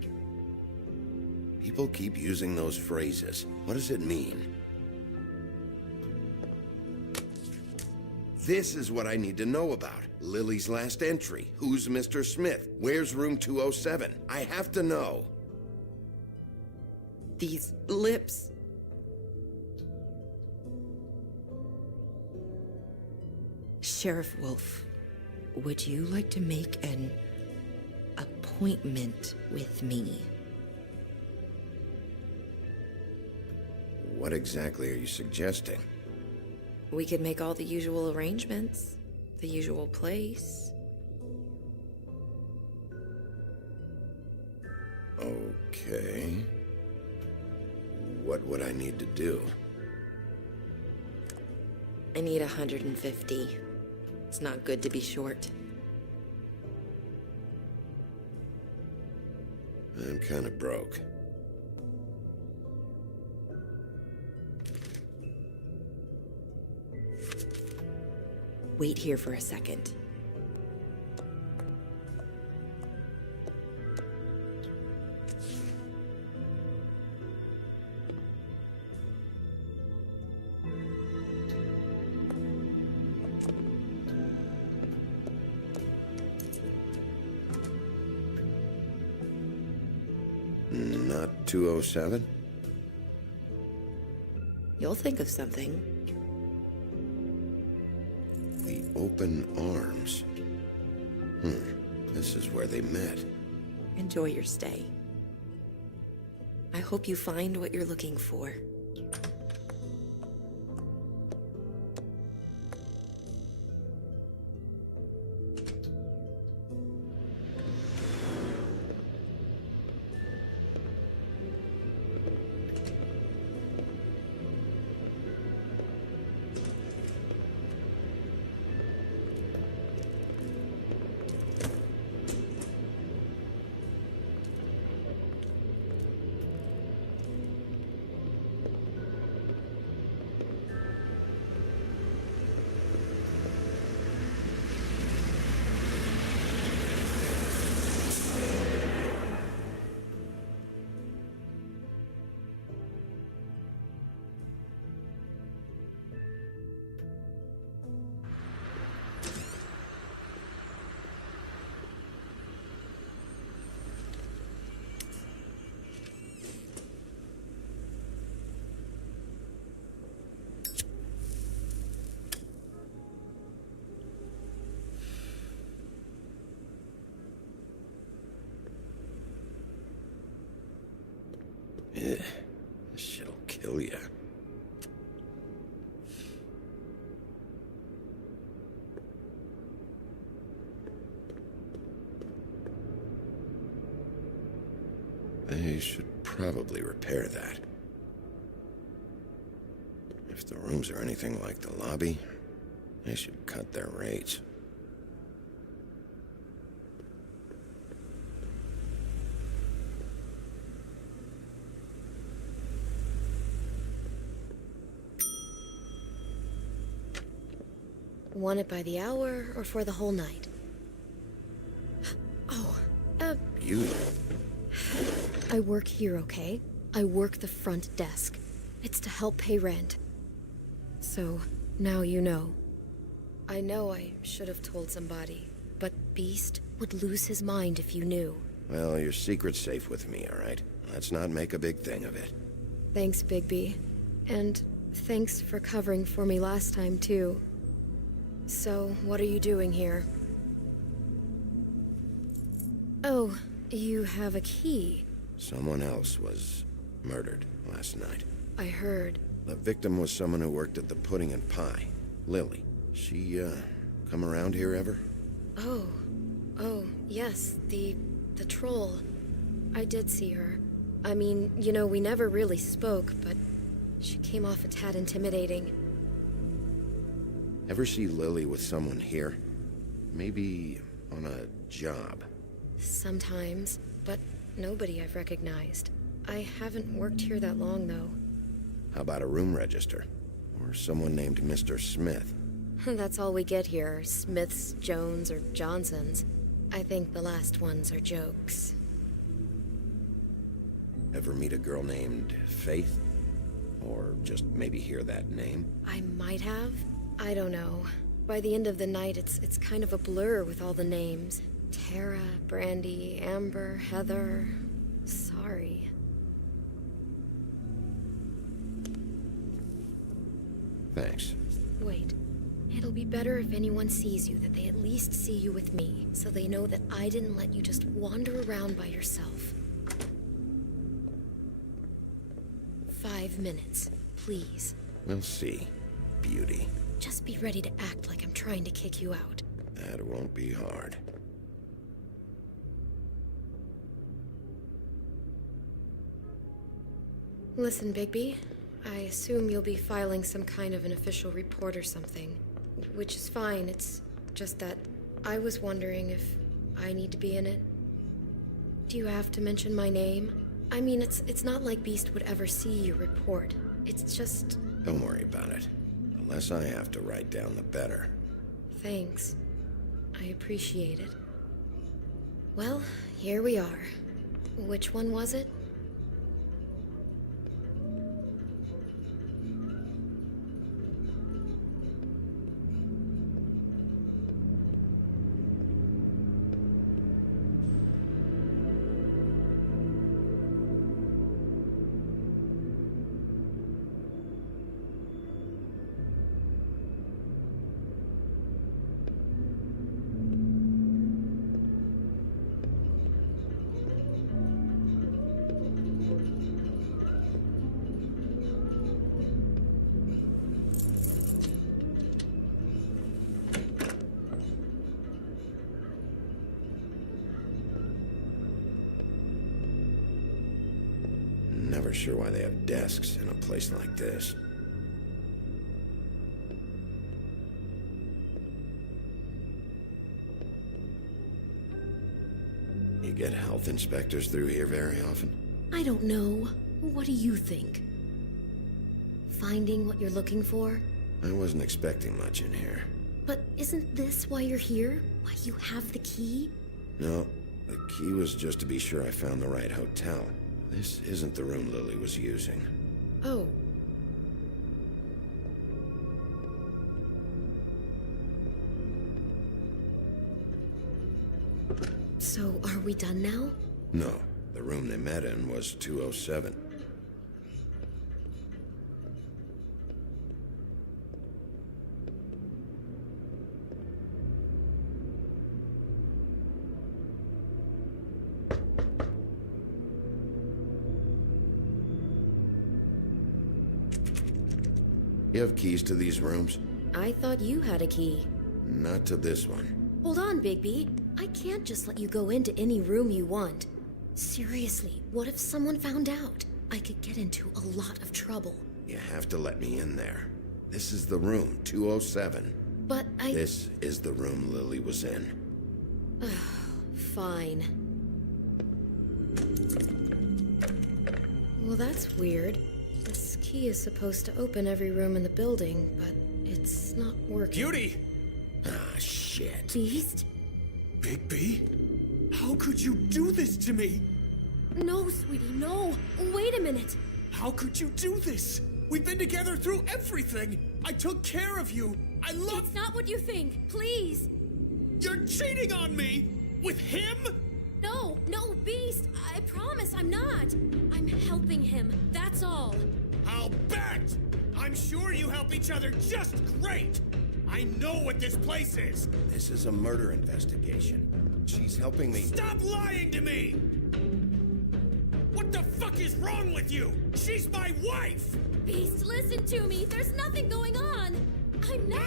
People keep using those phrases. What does it mean? This is what I need to know about. Lily's last entry. Who's Mr. Smith? Where's room 207? I have to know. These lips. Sheriff Wolf, would you like to make an appointment with me? What exactly are you suggesting? We could make all the usual arrangements. The usual place. Okay. What would I need to do? I need 150. It's not good to be short. I'm kind of broke. Wait here for a second. Not 207? You'll think of something. The open arms. This is where they met. Enjoy your stay. I hope you find what you're looking for. This shit'll kill ya. They should probably repair that. If the rooms are anything like the lobby, they should cut their rates. Want it by the hour or for the whole night? Oh, You... I work here, okay? I work the front desk. It's to help pay rent. So, now you know. I know I should have told somebody, but Beast would lose his mind if you knew. Well, your secret's safe with me, all right? Let's not make a big thing of it. Thanks, Bigby. And thanks for covering for me last time, too. So, what are you doing here? Oh, you have a key. Someone else was murdered last night. I heard. The victim was someone who worked at the Pudding and Pie. Lily. She, come around here ever? Oh, yes, the troll. I did see her. I mean, you know, we never really spoke, but she came off a tad intimidating. Ever see Lily with someone here? Maybe on a job? Sometimes, but nobody I've recognized. I haven't worked here that long, though. How about a room register? Or someone named Mr. Smith? That's all we get here, Smiths, Jones, or Johnsons. I think the last ones are jokes. Ever meet a girl named Faith? Or just maybe hear that name? I might have. I don't know. By the end of the night, it's kind of a blur with all the names. Tara, Brandy, Amber, Heather... Sorry. Thanks. Wait. It'll be better if anyone sees you that they at least see you with me, so they know that I didn't let you just wander around by yourself. 5 minutes, please. We'll see, beauty. Just be ready to act like I'm trying to kick you out. That won't be hard. Listen, Bigby. I assume you'll be filing some kind of an official report or something. Which is fine, it's just that I was wondering if I need to be in it. Do you have to mention my name? I mean, it's not like Beast would ever see your report. It's just... Don't worry about it. The less I have to write down, the better. Thanks. I appreciate it. Well, here we are. Which one was it? Never sure why they have desks in a place like this. You get health inspectors through here very often? I don't know. What do you think? Finding what you're looking for? I wasn't expecting much in here. But isn't this why you're here? Why you have the key? No, the key was just to be sure I found the right hotel. This isn't the room Lily was using. Oh. So, are we done now? No, the room they met in was 207. You have keys to these rooms? I thought you had a key. Not to this one. Hold on, Bigby. I can't just let you go into any room you want. Seriously, what if someone found out? I could get into a lot of trouble. You have to let me in there. This is the room, 207. But This is the room Lily was in. Fine. Well, that's weird. This key is supposed to open every room in the building, but it's not working. Beauty! Ah, shit. Beast? Bigby? How could you do this to me? No, sweetie, no. Wait a minute. How could you do this? We've been together through everything. I took care of you. I love... It's not what you think. Please. You're cheating on me? With him? No, Beast. I promise I'm not. I'm helping him. That's all. I'll bet! I'm sure you help each other just great! I know what this place is! This is a murder investigation. She's helping me... Stop lying to me! What the fuck is wrong with you? She's my wife! Beast, listen to me. There's nothing going on. I'm not...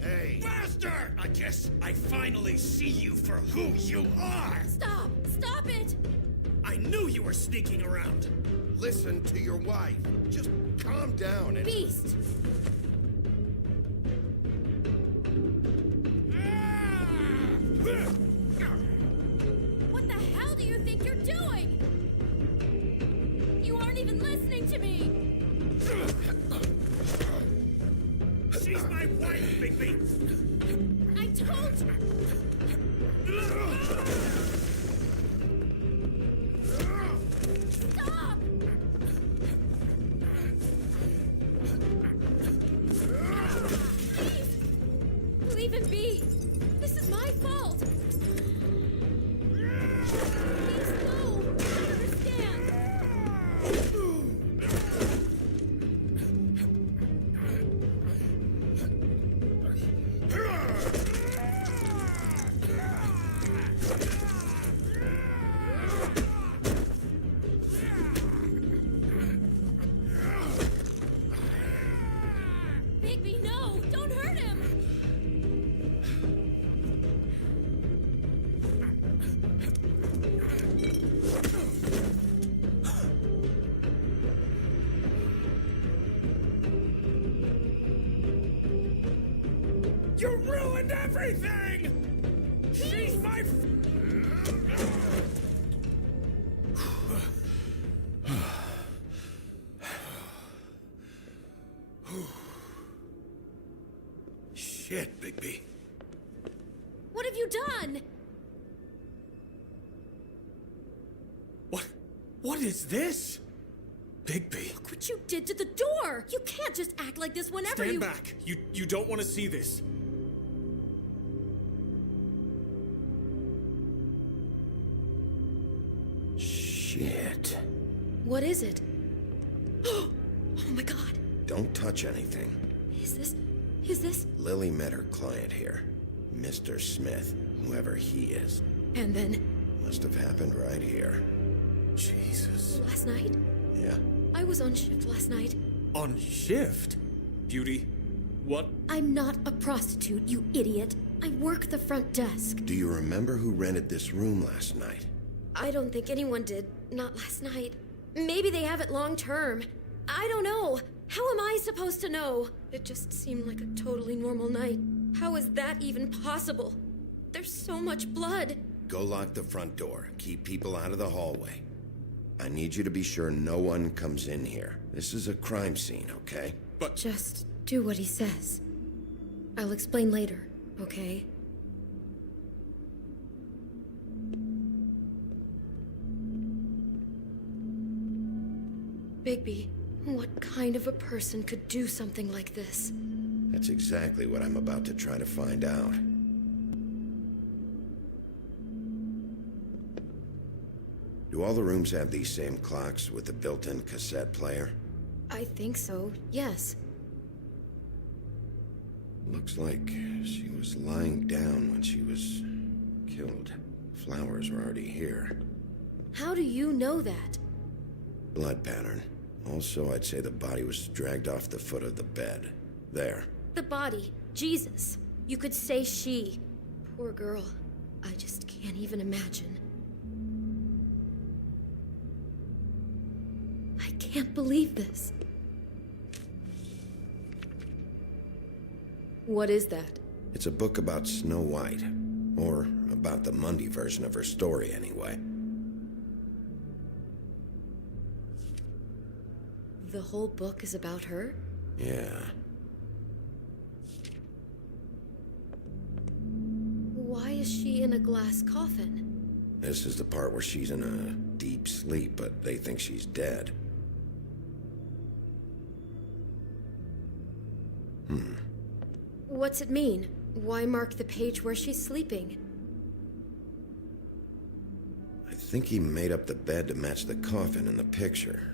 Hey! Bastard! I guess I finally see you for who you are! Stop! Stop it! I knew you were sneaking around. Listen to your wife. Just calm down and... Beast! Stop! Please! Leave him be! This is my fault! Please, no! I understand! Bigby, no! Don't hurt him! You ruined everything! She's my... Shit, Bigby. What have you done? What is this? Bigby. Look what you did to the door! You can't just act like this whenever Stand you- back. You don't want to see this. Shit. What is it? Oh my god. Don't touch anything. Is this? Lily met her client here. Mr. Smith, whoever he is. And then, Must have happened right here. Jesus. last night? Yeah. I was on shift last night. On shift? Beauty, what? I'm not a prostitute, you idiot. I work the front desk. Do you remember who rented this room last night? I don't think anyone did. Not last night. Maybe they have it long term. I don't know. How am I supposed to know? It just seemed like a totally normal night. How is that even possible? There's so much blood. Go lock the front door. Keep people out of the hallway. I need you to be sure no one comes in here. This is a crime scene, okay? But... Just do what he says. I'll explain later, okay? Bigby, what kind of a person could do something like this? That's exactly what I'm about to try to find out. Do all the rooms have these same clocks with the built-in cassette player? I think so, yes. Looks like she was lying down when she was killed. Flowers were already here. How do you know that? Blood pattern. Also, I'd say the body was dragged off the foot of the bed. There. The body. Jesus. You could say she. Poor girl. I just can't even imagine. I can't believe this. What is that? It's a book about Snow White. Or about the Mundy version of her story, anyway. The whole book is about her? Yeah. Why is she in a glass coffin? This is the part where she's in a deep sleep, but they think she's dead. What's it mean? Why mark the page where she's sleeping? I think he made up the bed to match the coffin in the picture.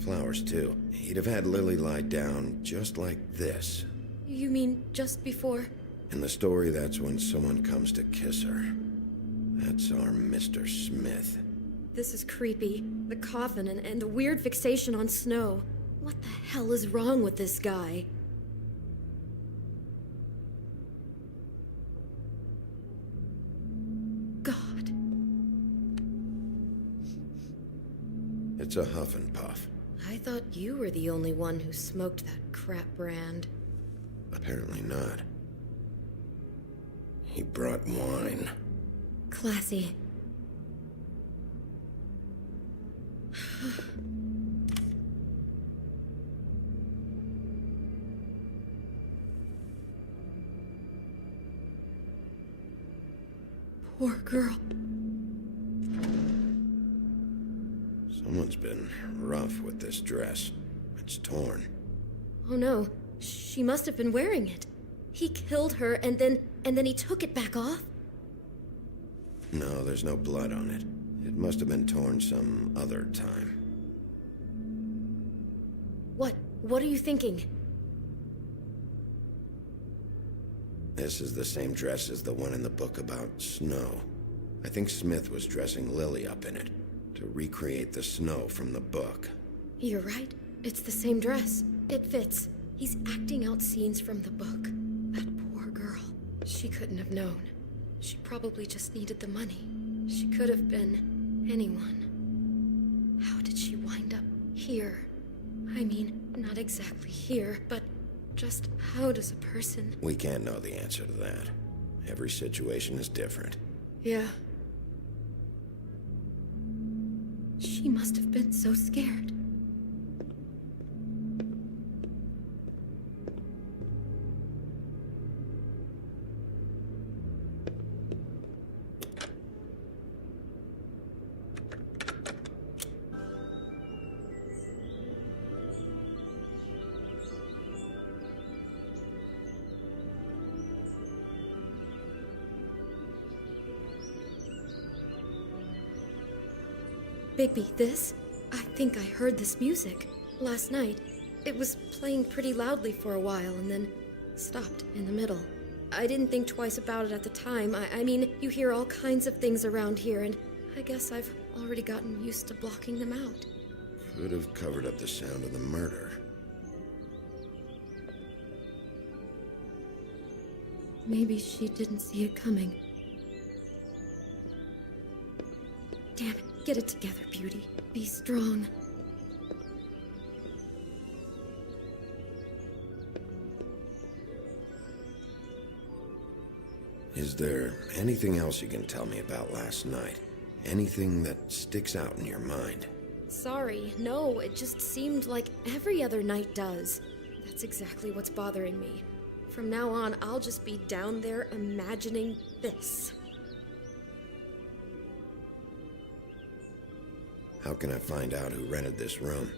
Flowers, too. He'd have had Lily lie down just like this. You mean just before? In the story, that's when someone comes to kiss her. That's our Mr. Smith. This is creepy. The coffin and a weird fixation on snow. What the hell is wrong with this guy? God. It's a huff and puff. I thought you were the only one who smoked that crap brand. Apparently not. He brought wine. Classy. Poor girl. Someone's been rough with this dress. It's torn. Oh no, she must have been wearing it. He killed her and then he took it back off? No, there's no blood on it. It must have been torn some other time. What are you thinking? This is the same dress as the one in the book about snow. I think Smith was dressing Lily up in it to recreate the snow from the book. You're right. It's the same dress. It fits. He's acting out scenes from the book. That poor girl. She couldn't have known. She probably just needed the money. She could have been anyone. How did she wind up here? I mean, not exactly here, but just how does a person... We can't know the answer to that. Every situation is different. Yeah. She must have been so scared. Bigby, this? I think I heard this music. Last night. It was playing pretty loudly for a while and then stopped in the middle. I didn't think twice about it at the time. I mean, you hear all kinds of things around here, and I guess I've already gotten used to blocking them out. Could have covered up the sound of the murder. Maybe she didn't see it coming. Damn it. Get it together, Beauty. Be strong. Is there anything else you can tell me about last night? Anything that sticks out in your mind? Sorry, no, it just seemed like every other night does. That's exactly what's bothering me. From now on, I'll just be down there imagining this. How can I find out who rented this room?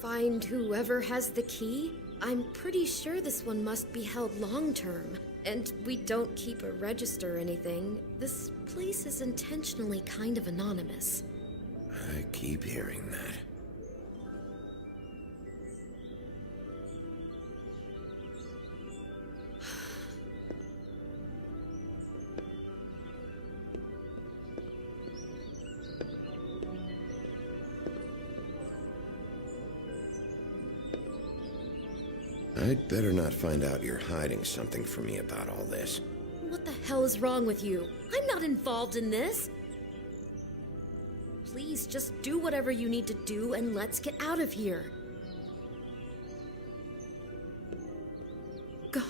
Find whoever has the key? I'm pretty sure this one must be held long-term. And we don't keep a register or anything. This place is intentionally kind of anonymous. I keep hearing that. I'd better not find out you're hiding something from me about all this. What the hell is wrong with you? I'm not involved in this. Please, just do whatever you need to do and let's get out of here. God.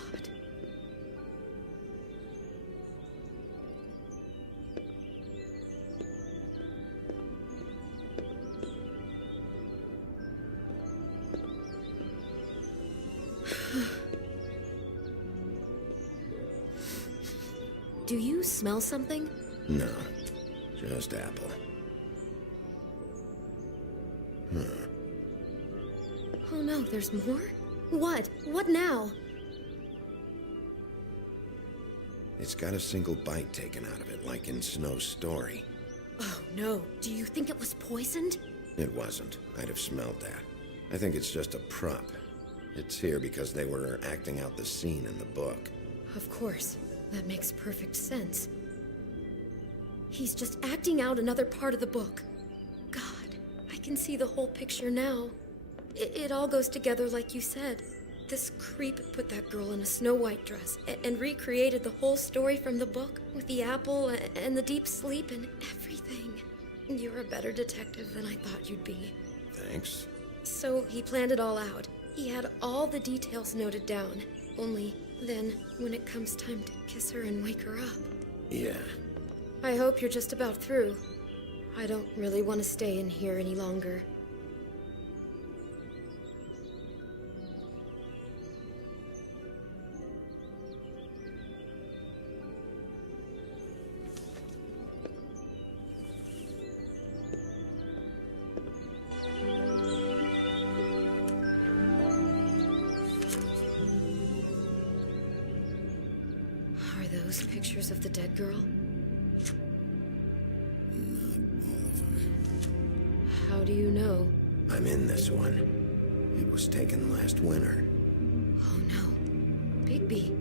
Do you smell something? No, just apple. Oh no, there's more? What? What now? It's got a single bite taken out of it, like in Snow's story. Oh no, do you think it was poisoned? It wasn't. I'd have smelled that. I think it's just a prop. It's here because they were acting out the scene in the book. Of course. That makes perfect sense. He's just acting out another part of the book. God, I can see the whole picture now. It all goes together like you said. This creep put that girl in a Snow White dress and recreated the whole story from the book with the apple and the deep sleep and everything. You're a better detective than I thought you'd be. Thanks. So he planned it all out. He had all the details noted down. Only then, when it comes time to kiss her and wake her up. Yeah. I hope you're just about through. I don't really want to stay in here any longer. those pictures of the dead girl? Not all of them. How do you know? I'm in this one. It was taken last winter. Oh no. Bigby.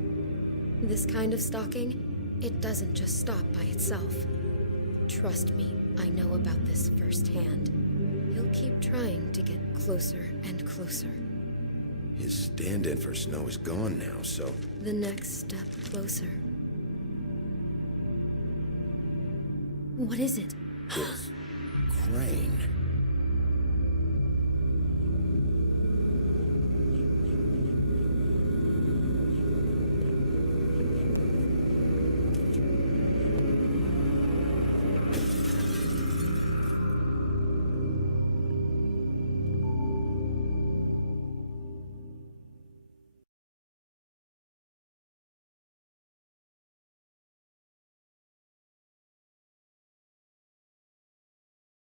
This kind of stalking, it doesn't just stop by itself. Trust me, I know about this firsthand. He'll keep trying to get closer and closer. His stand-in for Snow is gone now, so... The next step closer. What is it? It's... Crane.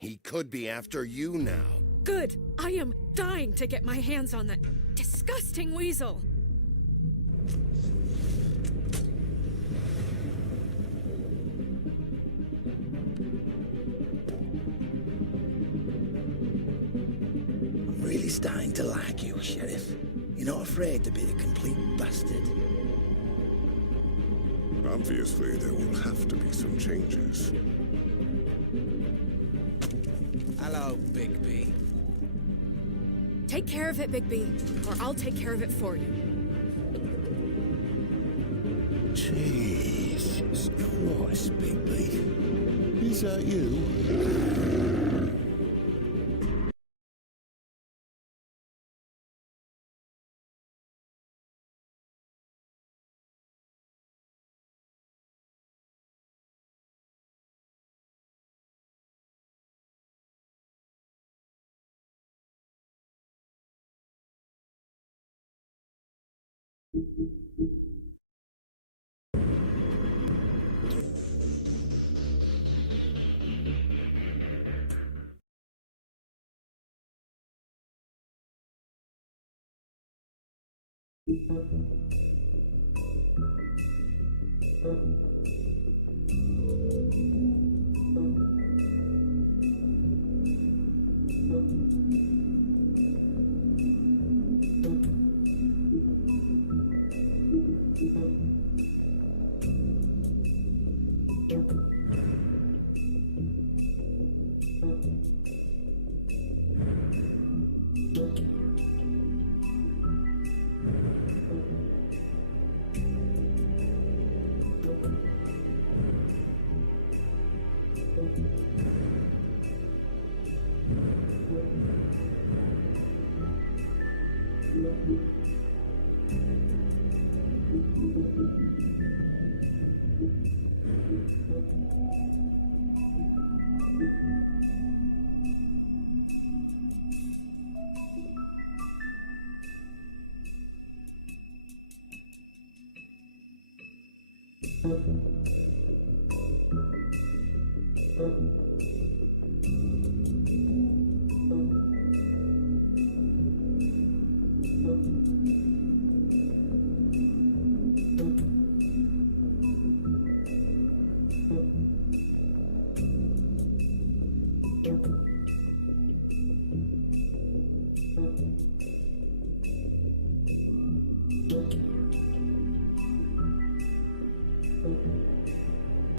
He could be after you now. Good! I am dying to get my hands on that disgusting weasel! I'm really starting to like you, Sheriff. You're not afraid to be a complete bastard. Obviously, there will have to be some changes. Hello, Bigby. Take care of it, Bigby, or I'll take care of it for you. Jesus Christ, Bigby. Is that you?